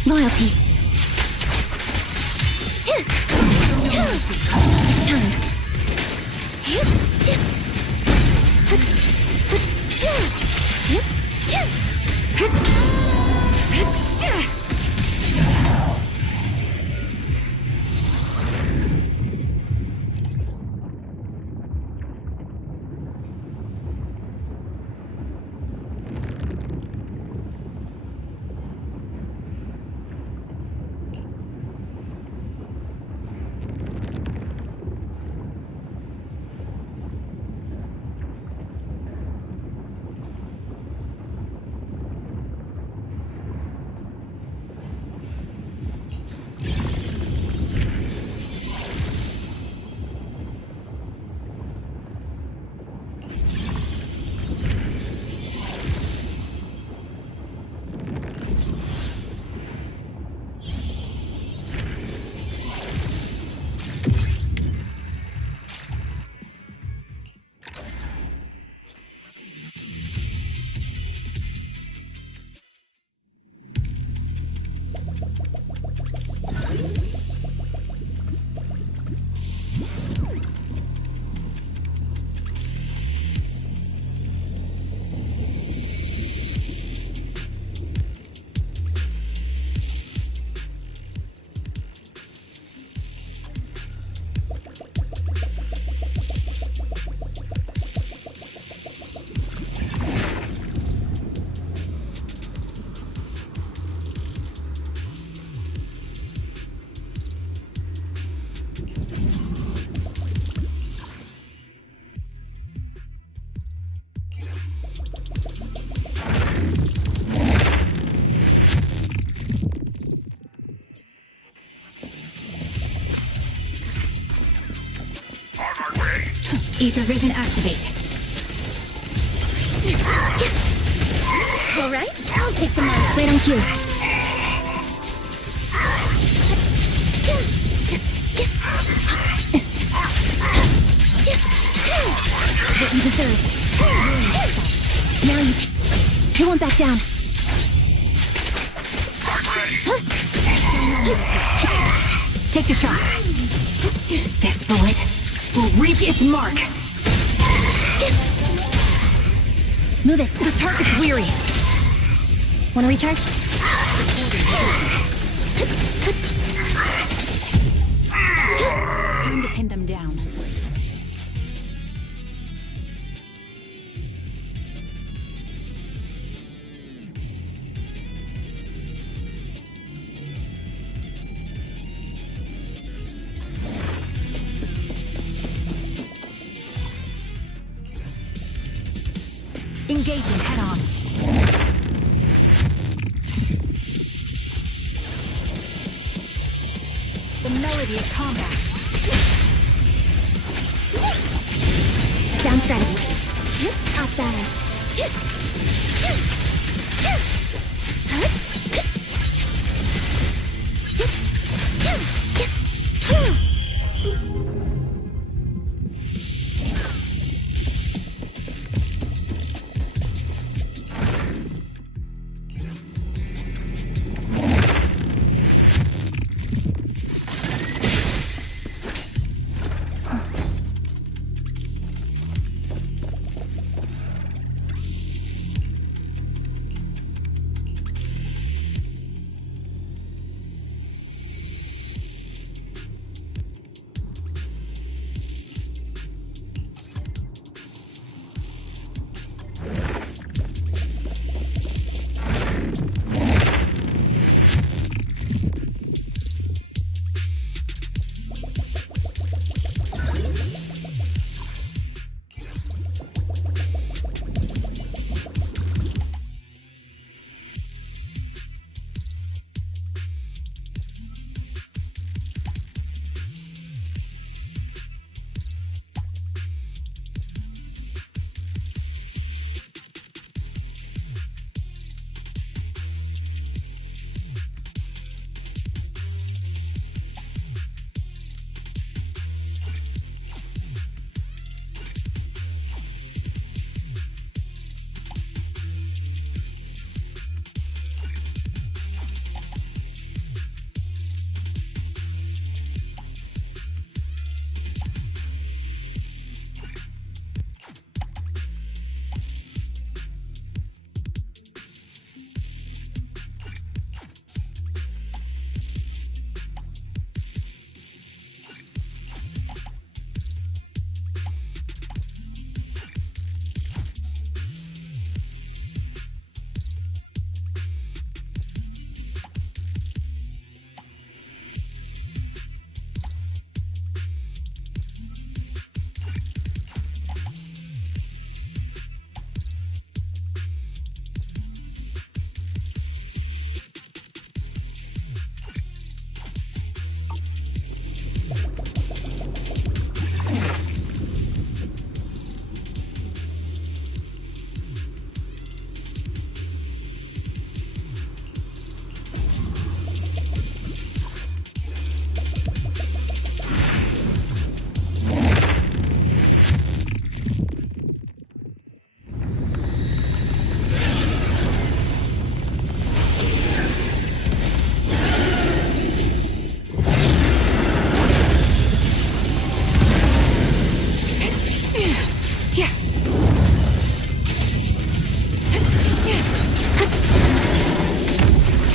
Loyalty. Ether vision activate. All right, I'll take the mark. Wait on cue. What you deserve. Now you won't back down. Take the shot. This bullet will reach its mark. Move it. The target's weary. Want to recharge? Time to pin them down. Engaging head-on. The melody of combat. Down strategy. Off balance.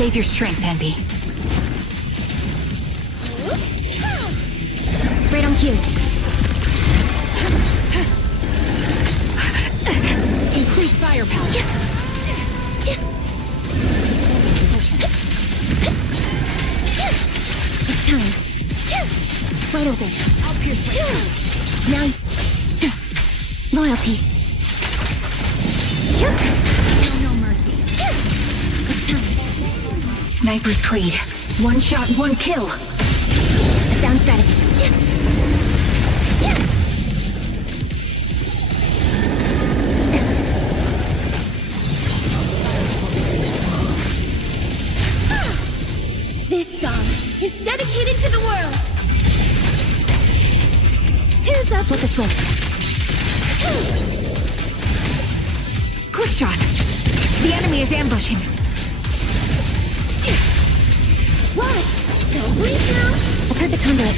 Save your strength, Envy. Right on cue. Increase firepower. It's time. Wide open. I'll pierce right. Now. Loyalty. No mercy. It's time. Sniper's Creed. One shot, one kill. Down strategy. This song is dedicated to the world. Who's up with the switch? Quick shot. The enemy is ambushing. Watch! Don't breathe now! I've heard the conduit.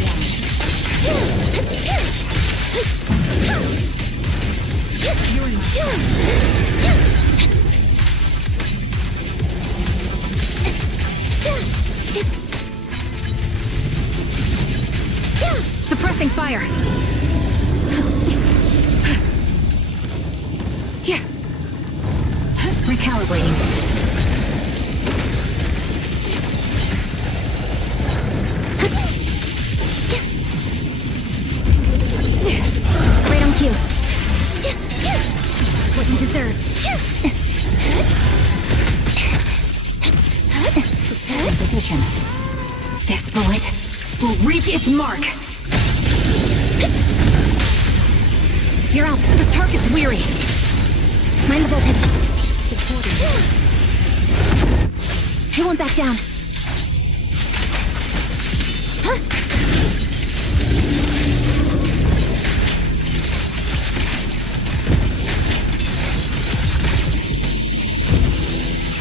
You're in Suppressing fire. Yeah. Recalibrating. Right on cue. What you deserve. Position. This bullet will reach its mark. You're up. The target's weary. Mind the voltage. I won't back down.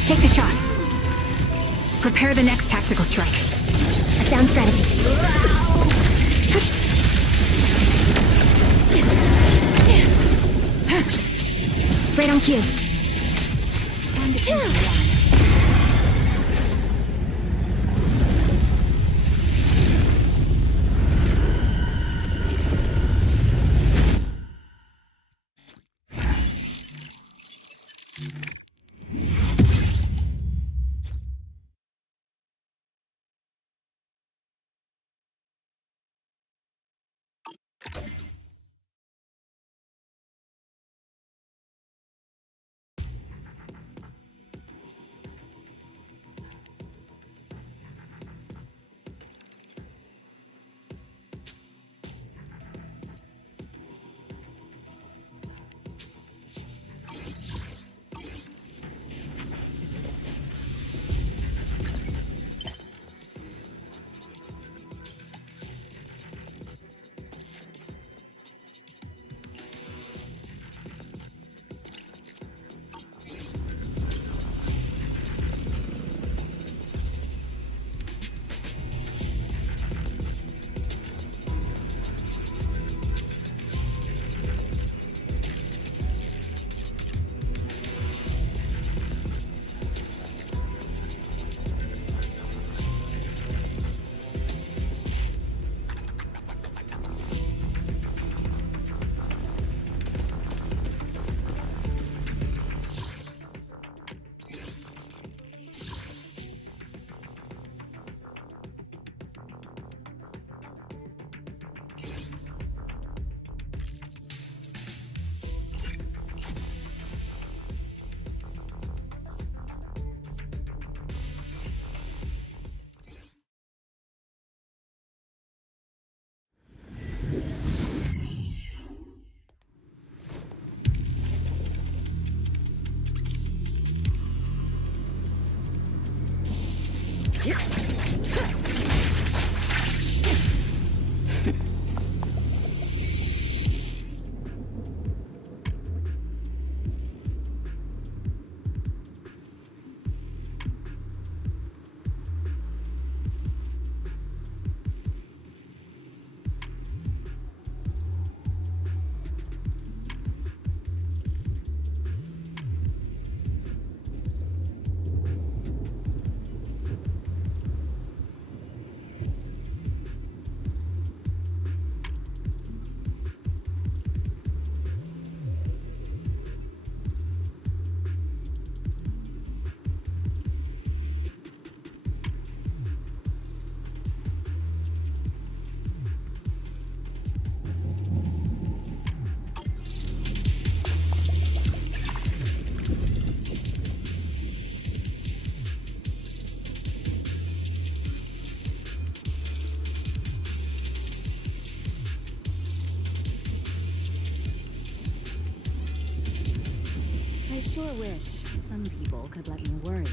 Take the shot. Prepare the next tactical strike. A sound strategy. Right on cue. sure wish some people could let me worry less.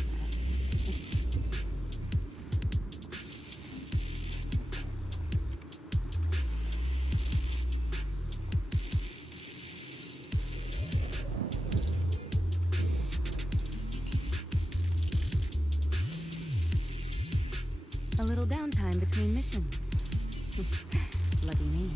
A little downtime between missions. Lucky me.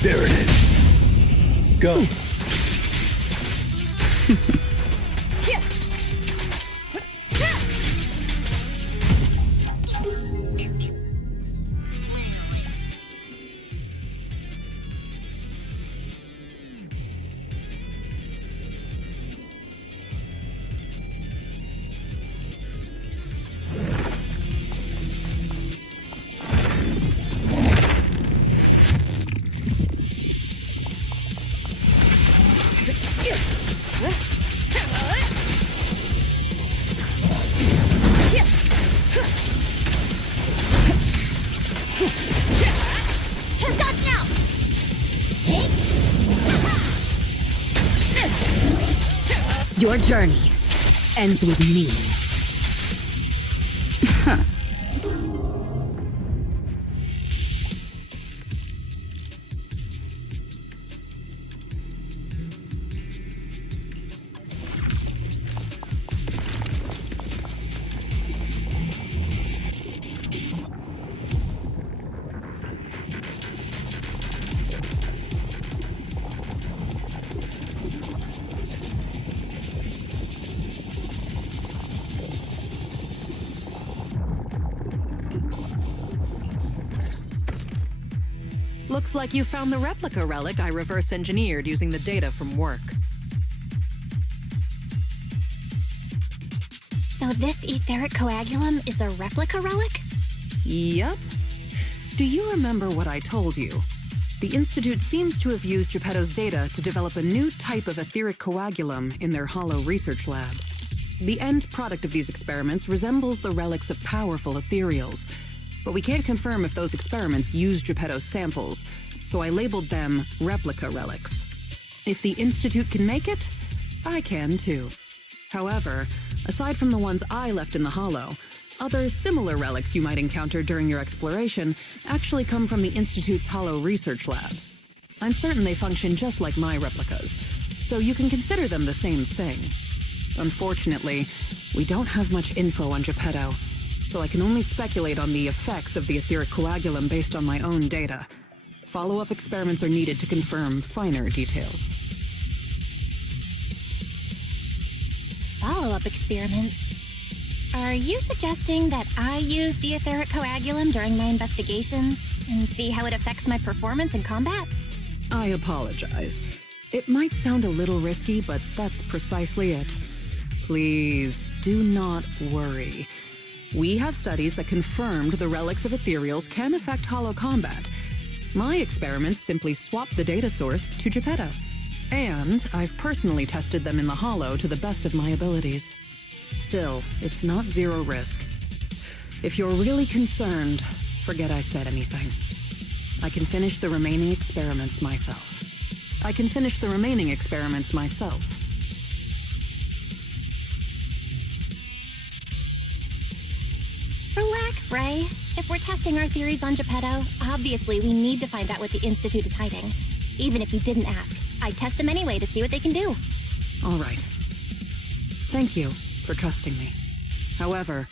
There it is. Go. Your journey ends with me. Looks like you found the replica relic I reverse engineered using the data from work. So this etheric coagulum is a replica relic? Yup. Do you remember what I told you? The Institute seems to have used Geppetto's data to develop a new type of etheric coagulum in their hollow research lab. The end product of these experiments resembles the relics of powerful ethereals, but we can't confirm if those experiments used Geppetto's samples, so I labeled them replica relics. If the Institute can make it, I can too. However, aside from the ones I left in the hollow, other similar relics you might encounter during your exploration actually come from the Institute's hollow research lab. I'm certain they function just like my replicas, so you can consider them the same thing. Unfortunately, we don't have much info on Geppetto, so I can only speculate on the effects of the etheric coagulum based on my own data. Follow-up experiments are needed to confirm finer details. follow-up experiments. Are you suggesting that I use the etheric coagulum during my investigations and see how it affects my performance in combat? I apologize. It might sound a little risky, but that's precisely it. Please, do not worry. We have studies that confirmed the relics of ethereals can affect hollow combat. My experiments simply swap the data source to Geppetto. And I've personally tested them in the hollow to the best of my abilities. Still, it's not zero risk. If you're really concerned, forget I said anything. I can finish the remaining experiments myself. Relax, Ray. If we're testing our theories on Geppetto, obviously we need to find out what the Institute is hiding. Even if you didn't ask, I'd test them anyway to see what they can do. All right. Thank you for trusting me. However,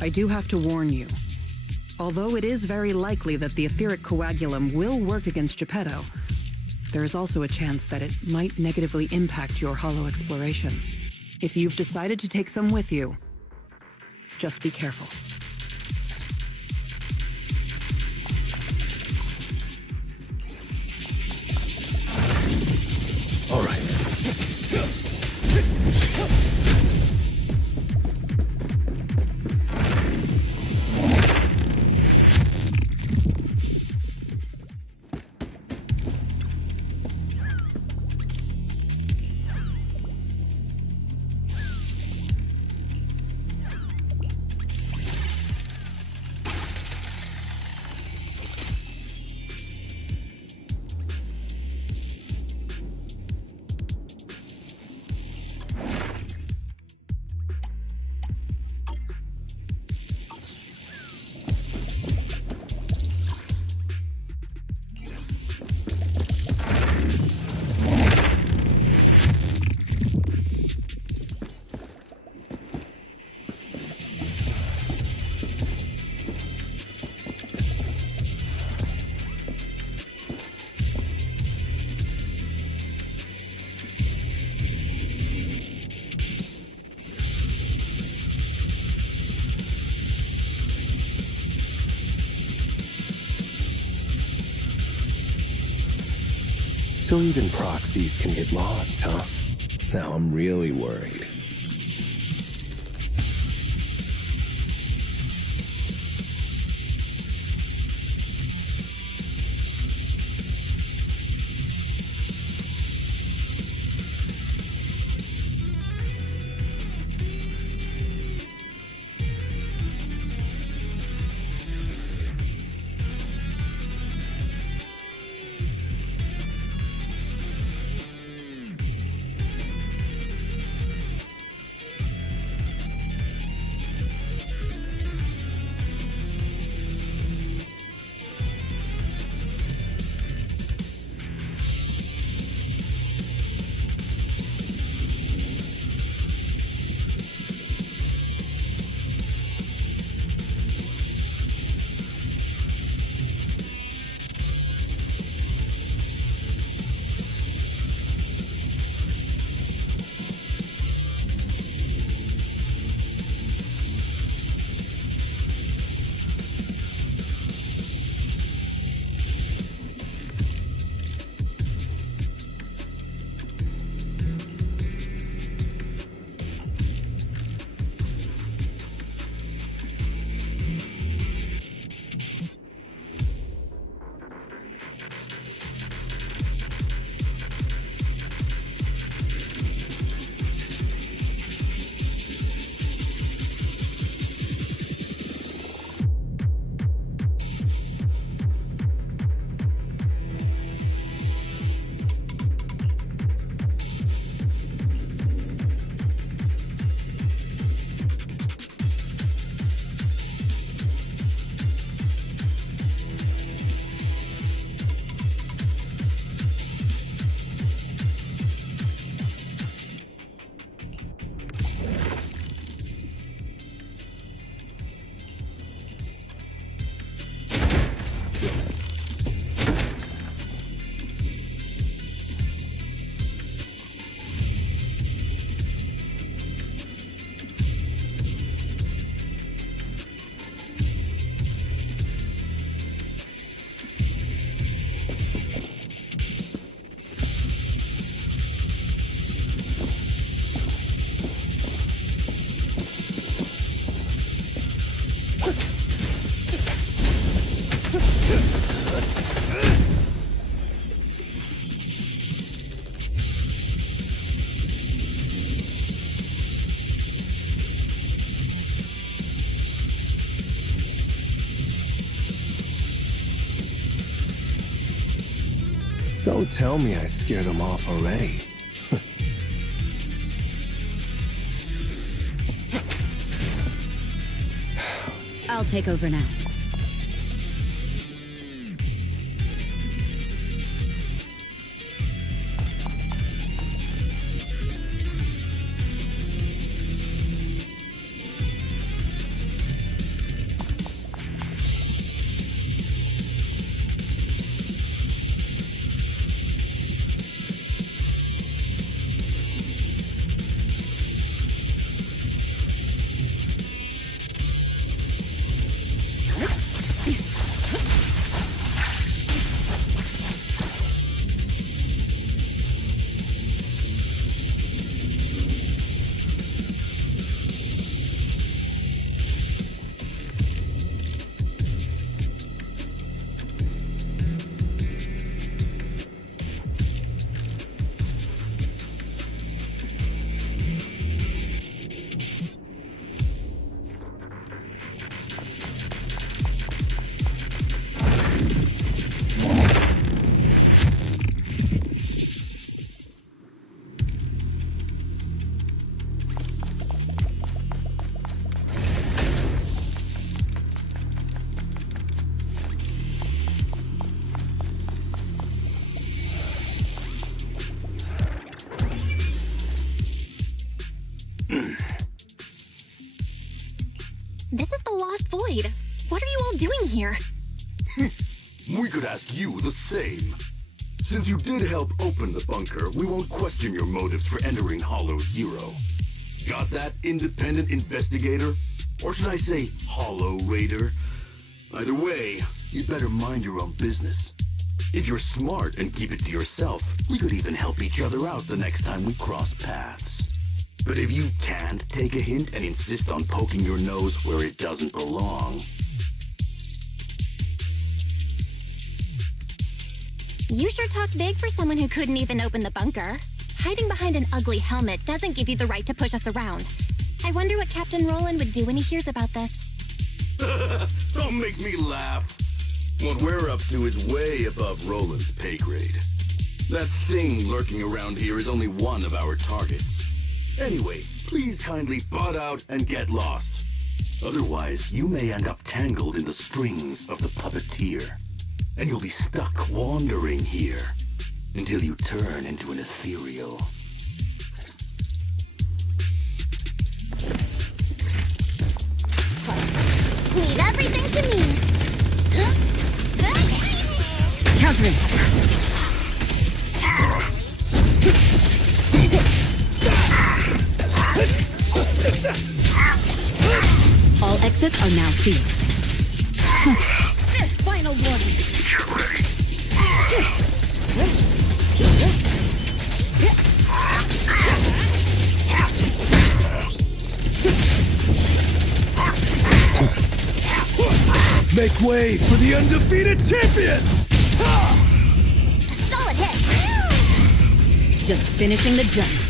I do have to warn you. Although it is very likely that the etheric coagulum will work against Geppetto, there is also a chance that it might negatively impact your hollow exploration. If you've decided to take some with you, just be careful. All right. So even proxies can get lost, huh? Now I'm really worried. Don't tell me I scared him off already. I'll take over now. This is the Lost Void. What are you all doing here? We could ask you the same. Since you did help open the bunker, we won't question your motives for entering Hollow Zero. Got that, independent investigator? Or should I say, Hollow Raider? Either way, you'd better mind your own business. If you're smart and keep it to yourself, we could even help each other out the next time we cross paths. But if you can't take a hint and insist on poking your nose where it doesn't belong... You sure talk big for someone who couldn't even open the bunker. Hiding behind an ugly helmet doesn't give you the right to push us around. I wonder what Captain Roland would do when he hears about this. Don't make me laugh. What we're up to is way above Roland's pay grade. That thing lurking around here is only one of our targets. Anyway, please kindly butt out and get lost. Otherwise, you may end up tangled in the strings of the puppeteer. And you'll be stuck wandering here until you turn into an ethereal. Leave everything to me. Countering. All exits are now sealed. Final warning. Get ready. Make way for the undefeated champion! Solid hit. Just finishing the journey.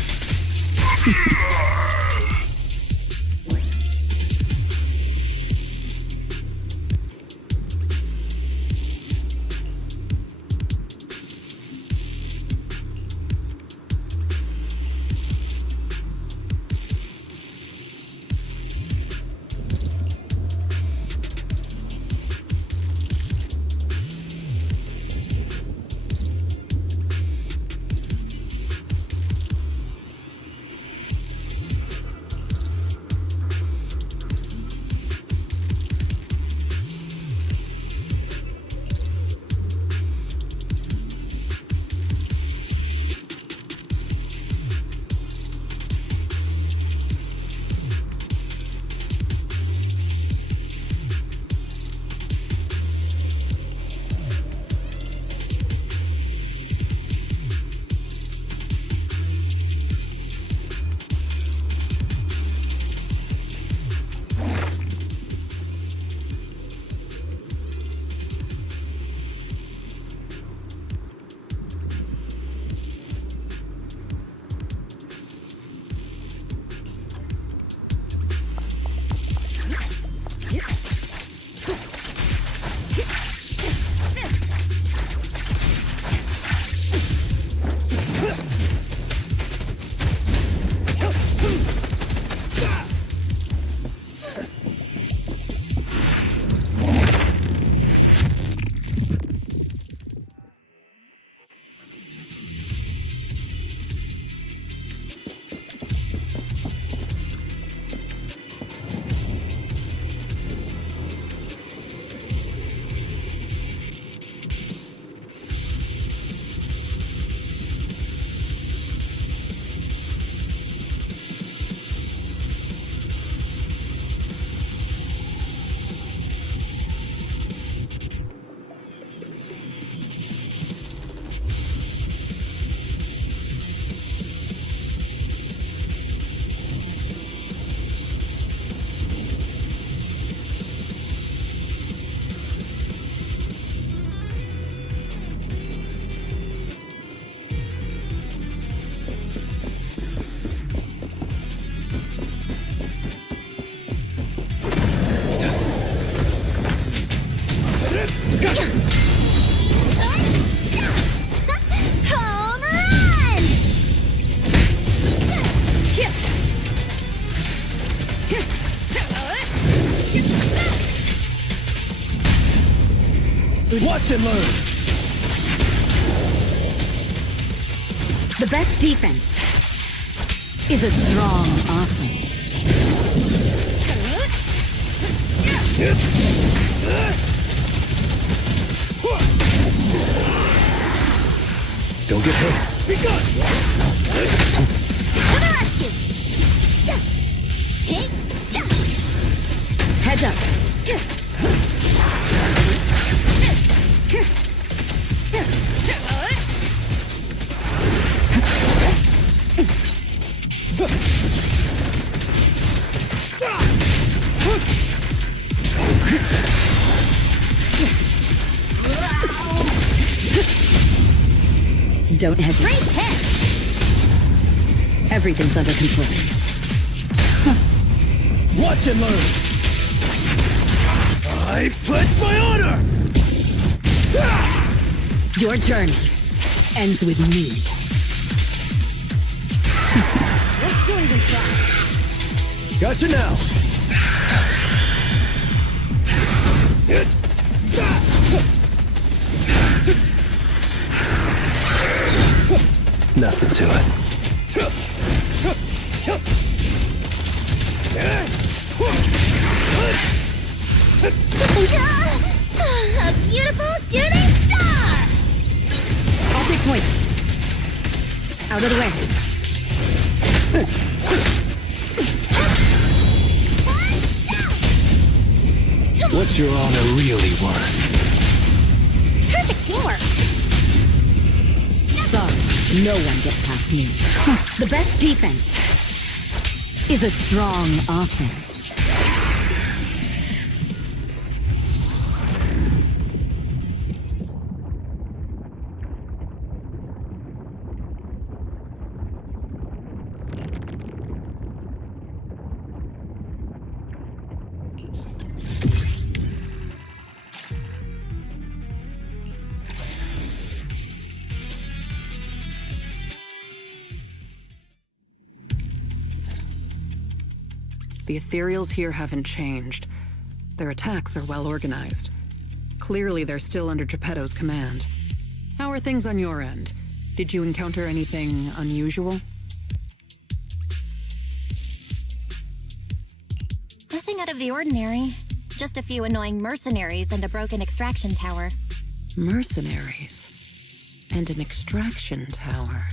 Watch and learn! The best defense is a strong offense. Don't get hit. To the rescue! Heads up. Don't hesitate. Great hit! Everything's under control. Watch and learn! I pledge my honor! Your journey ends with me. Don't even try. Gotcha now! Nothing to it. A beautiful shooting star! I'll take point. Out of the way. What's your honor really worth? Perfect teamwork. Sorry, no one gets past me. The best defense is a strong offense. The ethereals here haven't changed. Their attacks are well organized. Clearly, they're still under Geppetto's command. How are things on your end? Did you encounter anything unusual? Nothing out of the ordinary. Just a few annoying mercenaries and a broken extraction tower. Mercenaries. And an extraction tower.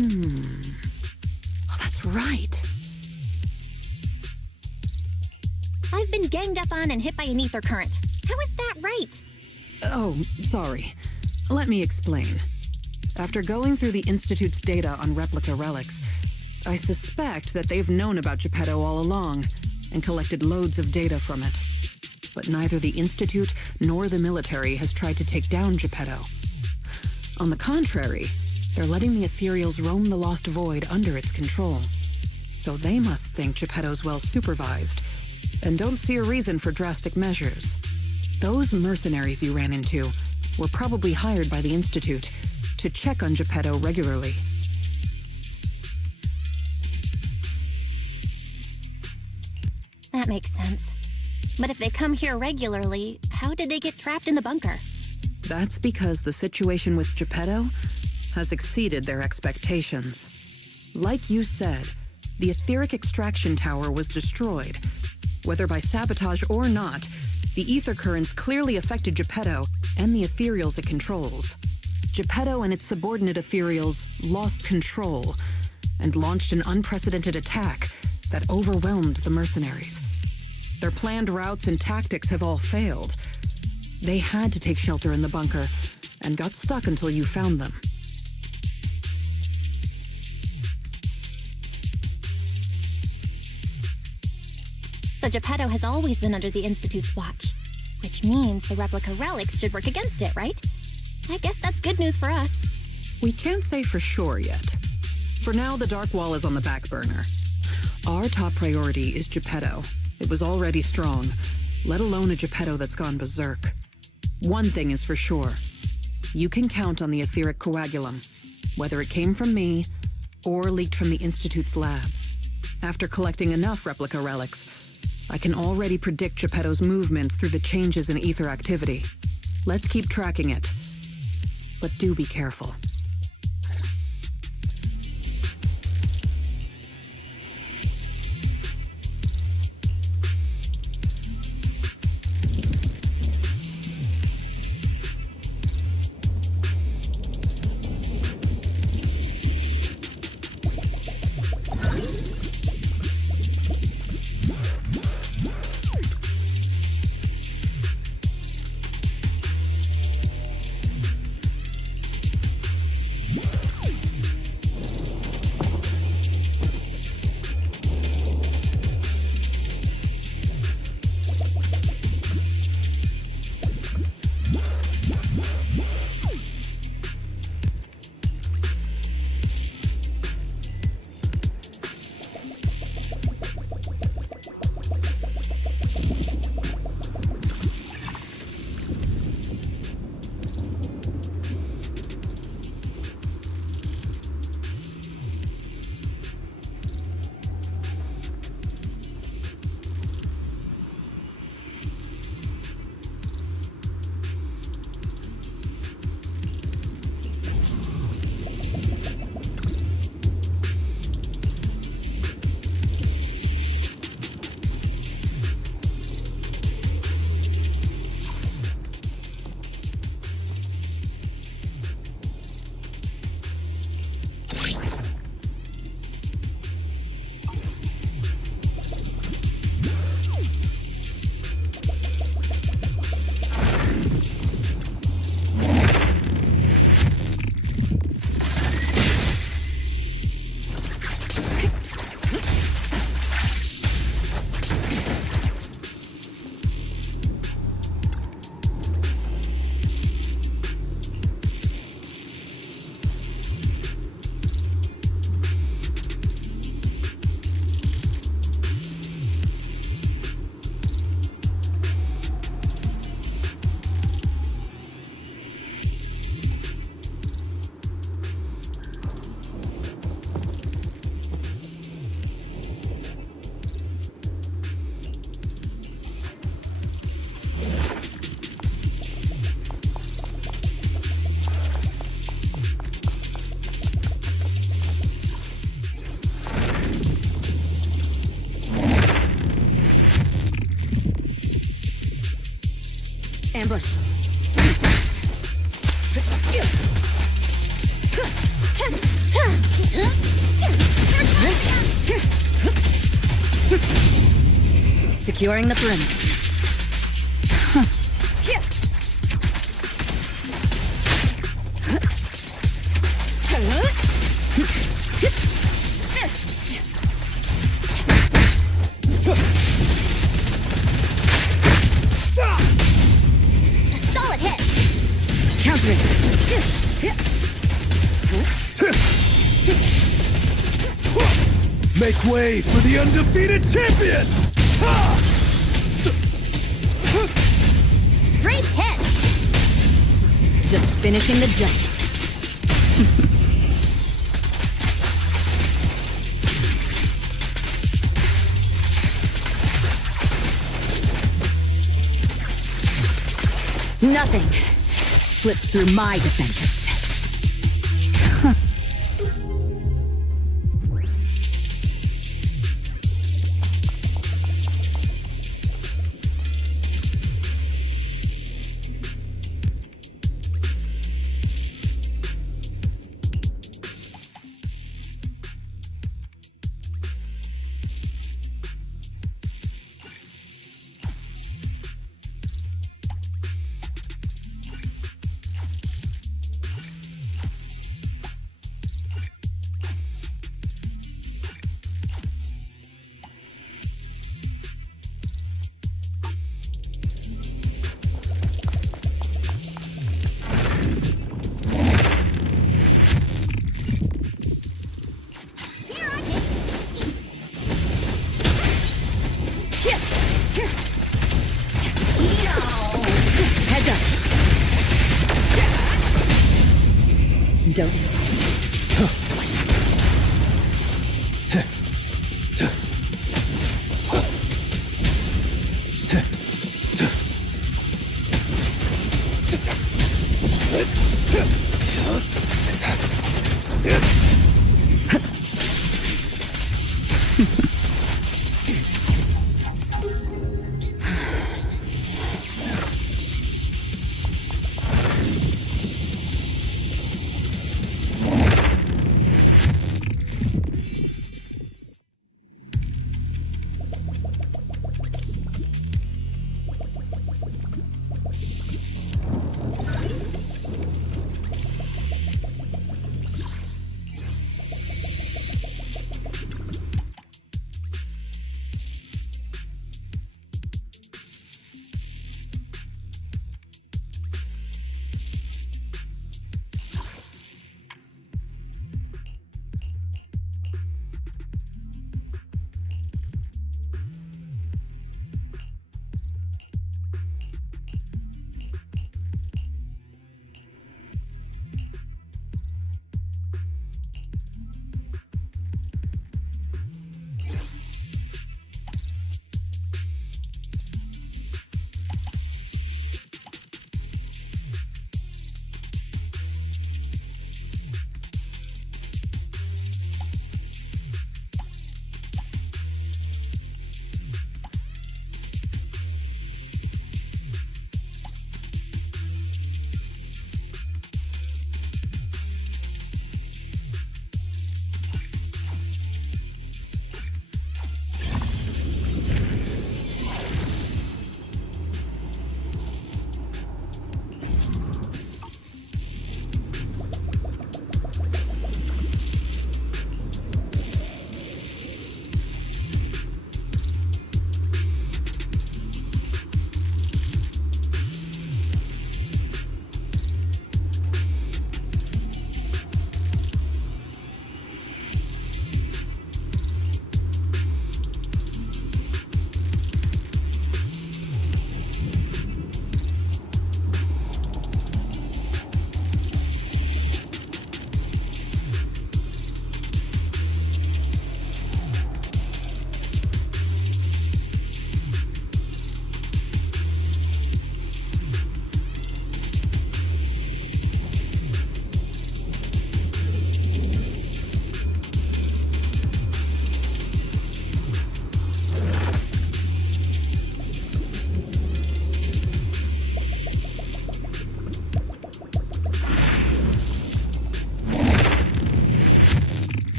Oh, that's right. I've been ganged up on and hit by an ether current. How is that right? Oh, sorry. Let me explain. After going through the Institute's data on replica relics, I suspect that they've known about Geppetto all along and collected loads of data from it. But neither the Institute nor the military has tried to take down Geppetto. On the contrary, they're letting the ethereals roam the Lost Void under its control. So they must think Geppetto's well supervised and don't see a reason for drastic measures. Those mercenaries you ran into were probably hired by the Institute to check on Geppetto regularly. That makes sense. But if they come here regularly, how did they get trapped in the bunker? That's because the situation with Geppetto has exceeded their expectations. Like you said, the etheric extraction tower was destroyed. Whether by sabotage or not, the ether currents clearly affected Geppetto and the ethereals it controls. Geppetto and its subordinate ethereals lost control and launched an unprecedented attack that overwhelmed the mercenaries. Their planned routes and tactics have all failed. They had to take shelter in the bunker and got stuck until you found them. So Geppetto has always been under the Institute's watch, which means the replica relics should work against it, right? I guess that's good news for us. We can't say for sure yet. For now, the Dark Wall is on the back burner. Our top priority is Geppetto. It was already strong, let alone a Geppetto that's gone berserk. One thing is for sure. You can count on the etheric coagulum, whether it came from me or leaked from the Institute's lab. After collecting enough replica relics, I can already predict Geppetto's movements through the changes in ether activity. Let's keep tracking it. But do be careful. Ambush. Securing the perimeter. Solid hit. Countering. Make way for the undefeated champion! Great hit. Just finishing the jump. Nothing slips through my defenses. Don't.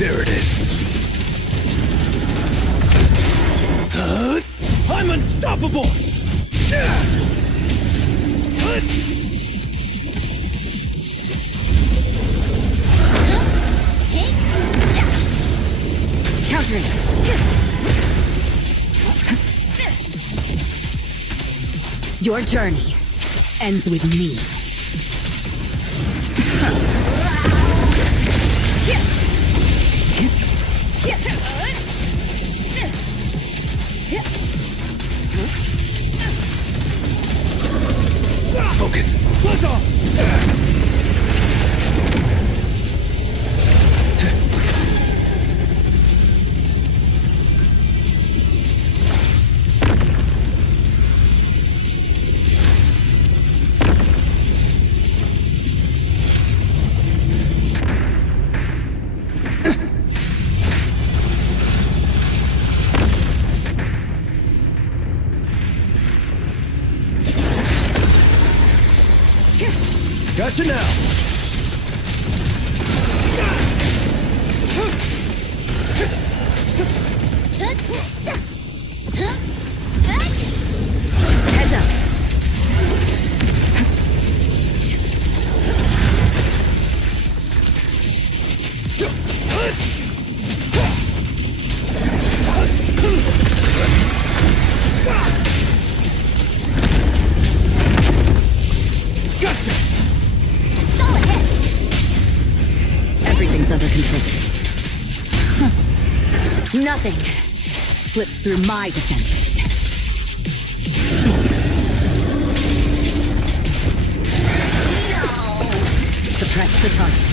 There it is. I'm unstoppable! Countering. Your journey ends with me. Focus. Blast off! Gotcha now! Heads up. Gotcha! Solid hit. Everything's under control. Nothing slips through my defenses. Suppress the target.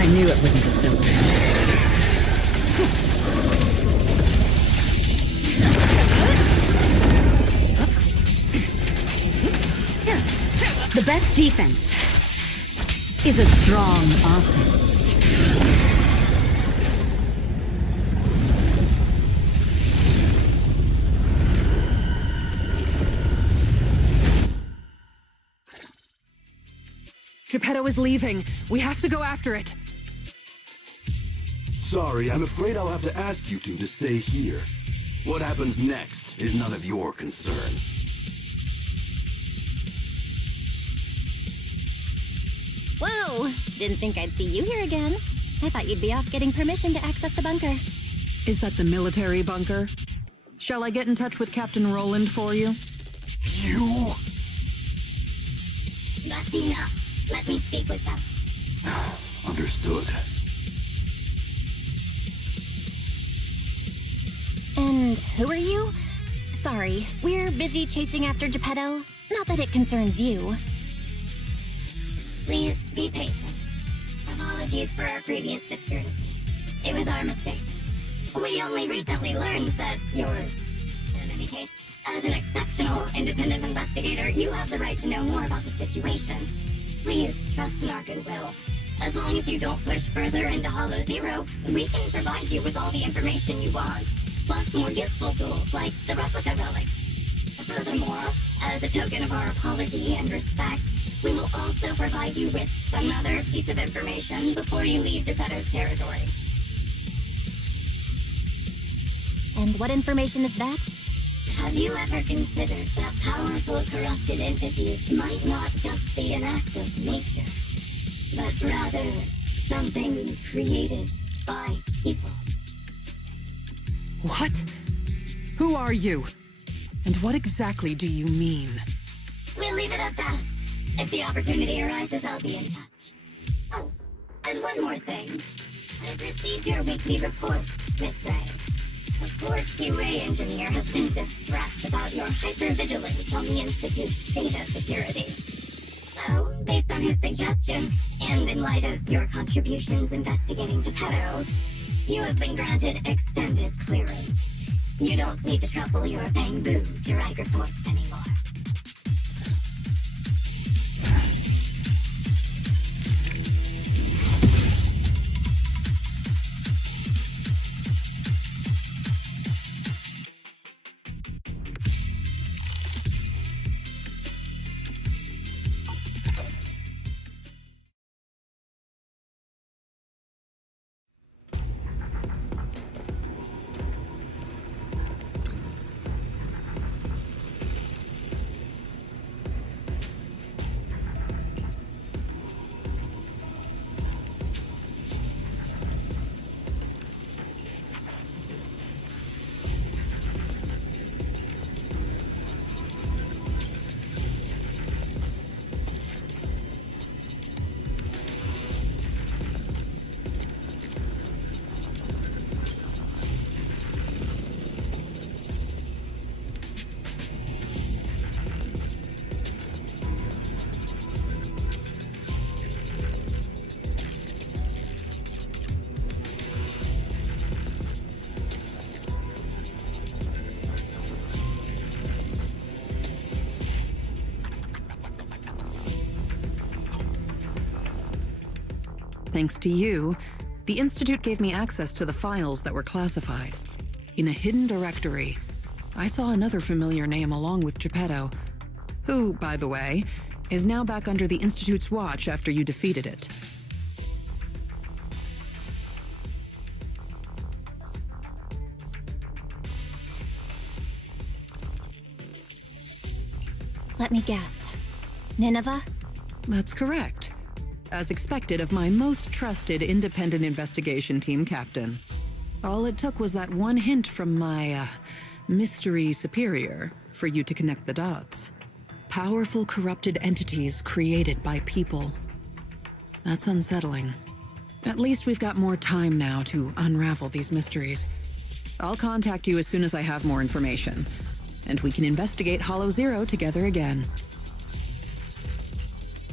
I knew it wouldn't be simple. The best defense is a strong offense. Geppetto is leaving. We have to go after it. Sorry, I'm afraid I'll have to ask you two to stay here. What happens next is none of your concern. Whoa! Didn't think I'd see you here again. I thought you'd be off getting permission to access the bunker. Is that the military bunker? Shall I get in touch with Captain Roland for you? You? That's enough. Let me speak with them. Understood. And who are you? Sorry, we're busy chasing after Geppetto. Not that it concerns you. Please be patient. Apologies for our previous discourtesy. It was our mistake. We only recently learned that you're... In any case, as an exceptional independent investigator, you have the right to know more about the situation. Please trust in our goodwill. As long as you don't push further into Hollow Zero, we can provide you with all the information you want, plus more useful tools like the replica relics. Furthermore, as a token of our apology and respect, we will also provide you with another piece of information before you leave Geppetto's territory. And what information is that? Have you ever considered that powerful corrupted entities might not just be an act of nature, but rather something created by people? What? Who are you? And what exactly do you mean? We'll leave it at that. If the opportunity arises, I'll be in touch. Oh, and one more thing. I've received your weekly report, Miss Ray. The poor QA engineer has been distressed about your hypervigilance on the Institute's data security. So, based on his suggestion, and in light of your contributions investigating Geppetto, you have been granted extended clearance. You don't need to trouble your bamboo to write reports anymore. Thanks to you, the Institute gave me access to the files that were classified. In a hidden directory, I saw another familiar name along with Geppetto, who, by the way, is now back under the Institute's watch after you defeated it. Let me guess. Nineveh? That's correct. As expected of my most trusted independent investigation team captain. All it took was that one hint from my, mystery superior for you to connect the dots. Powerful corrupted entities created by people. That's unsettling. At least we've got more time now to unravel these mysteries. I'll contact you as soon as I have more information, and we can investigate Hollow Zero together again.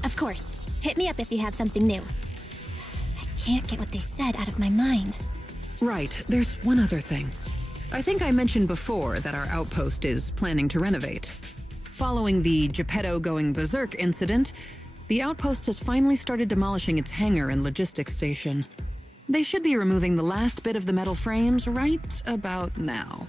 Of course. Hit me up if you have something new. I can't get what they said out of my mind. Right, there's one other thing. I think I mentioned before that our outpost is planning to renovate. Following the Geppetto going berserk incident, the outpost has finally started demolishing its hangar and logistics station. They should be removing the last bit of the metal frames right about now.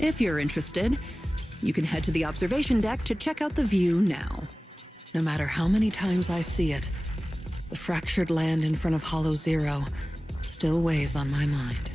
If you're interested, you can head to the observation deck to check out the view now. No matter how many times I see it, the fractured land in front of Hollow Zero still weighs on my mind.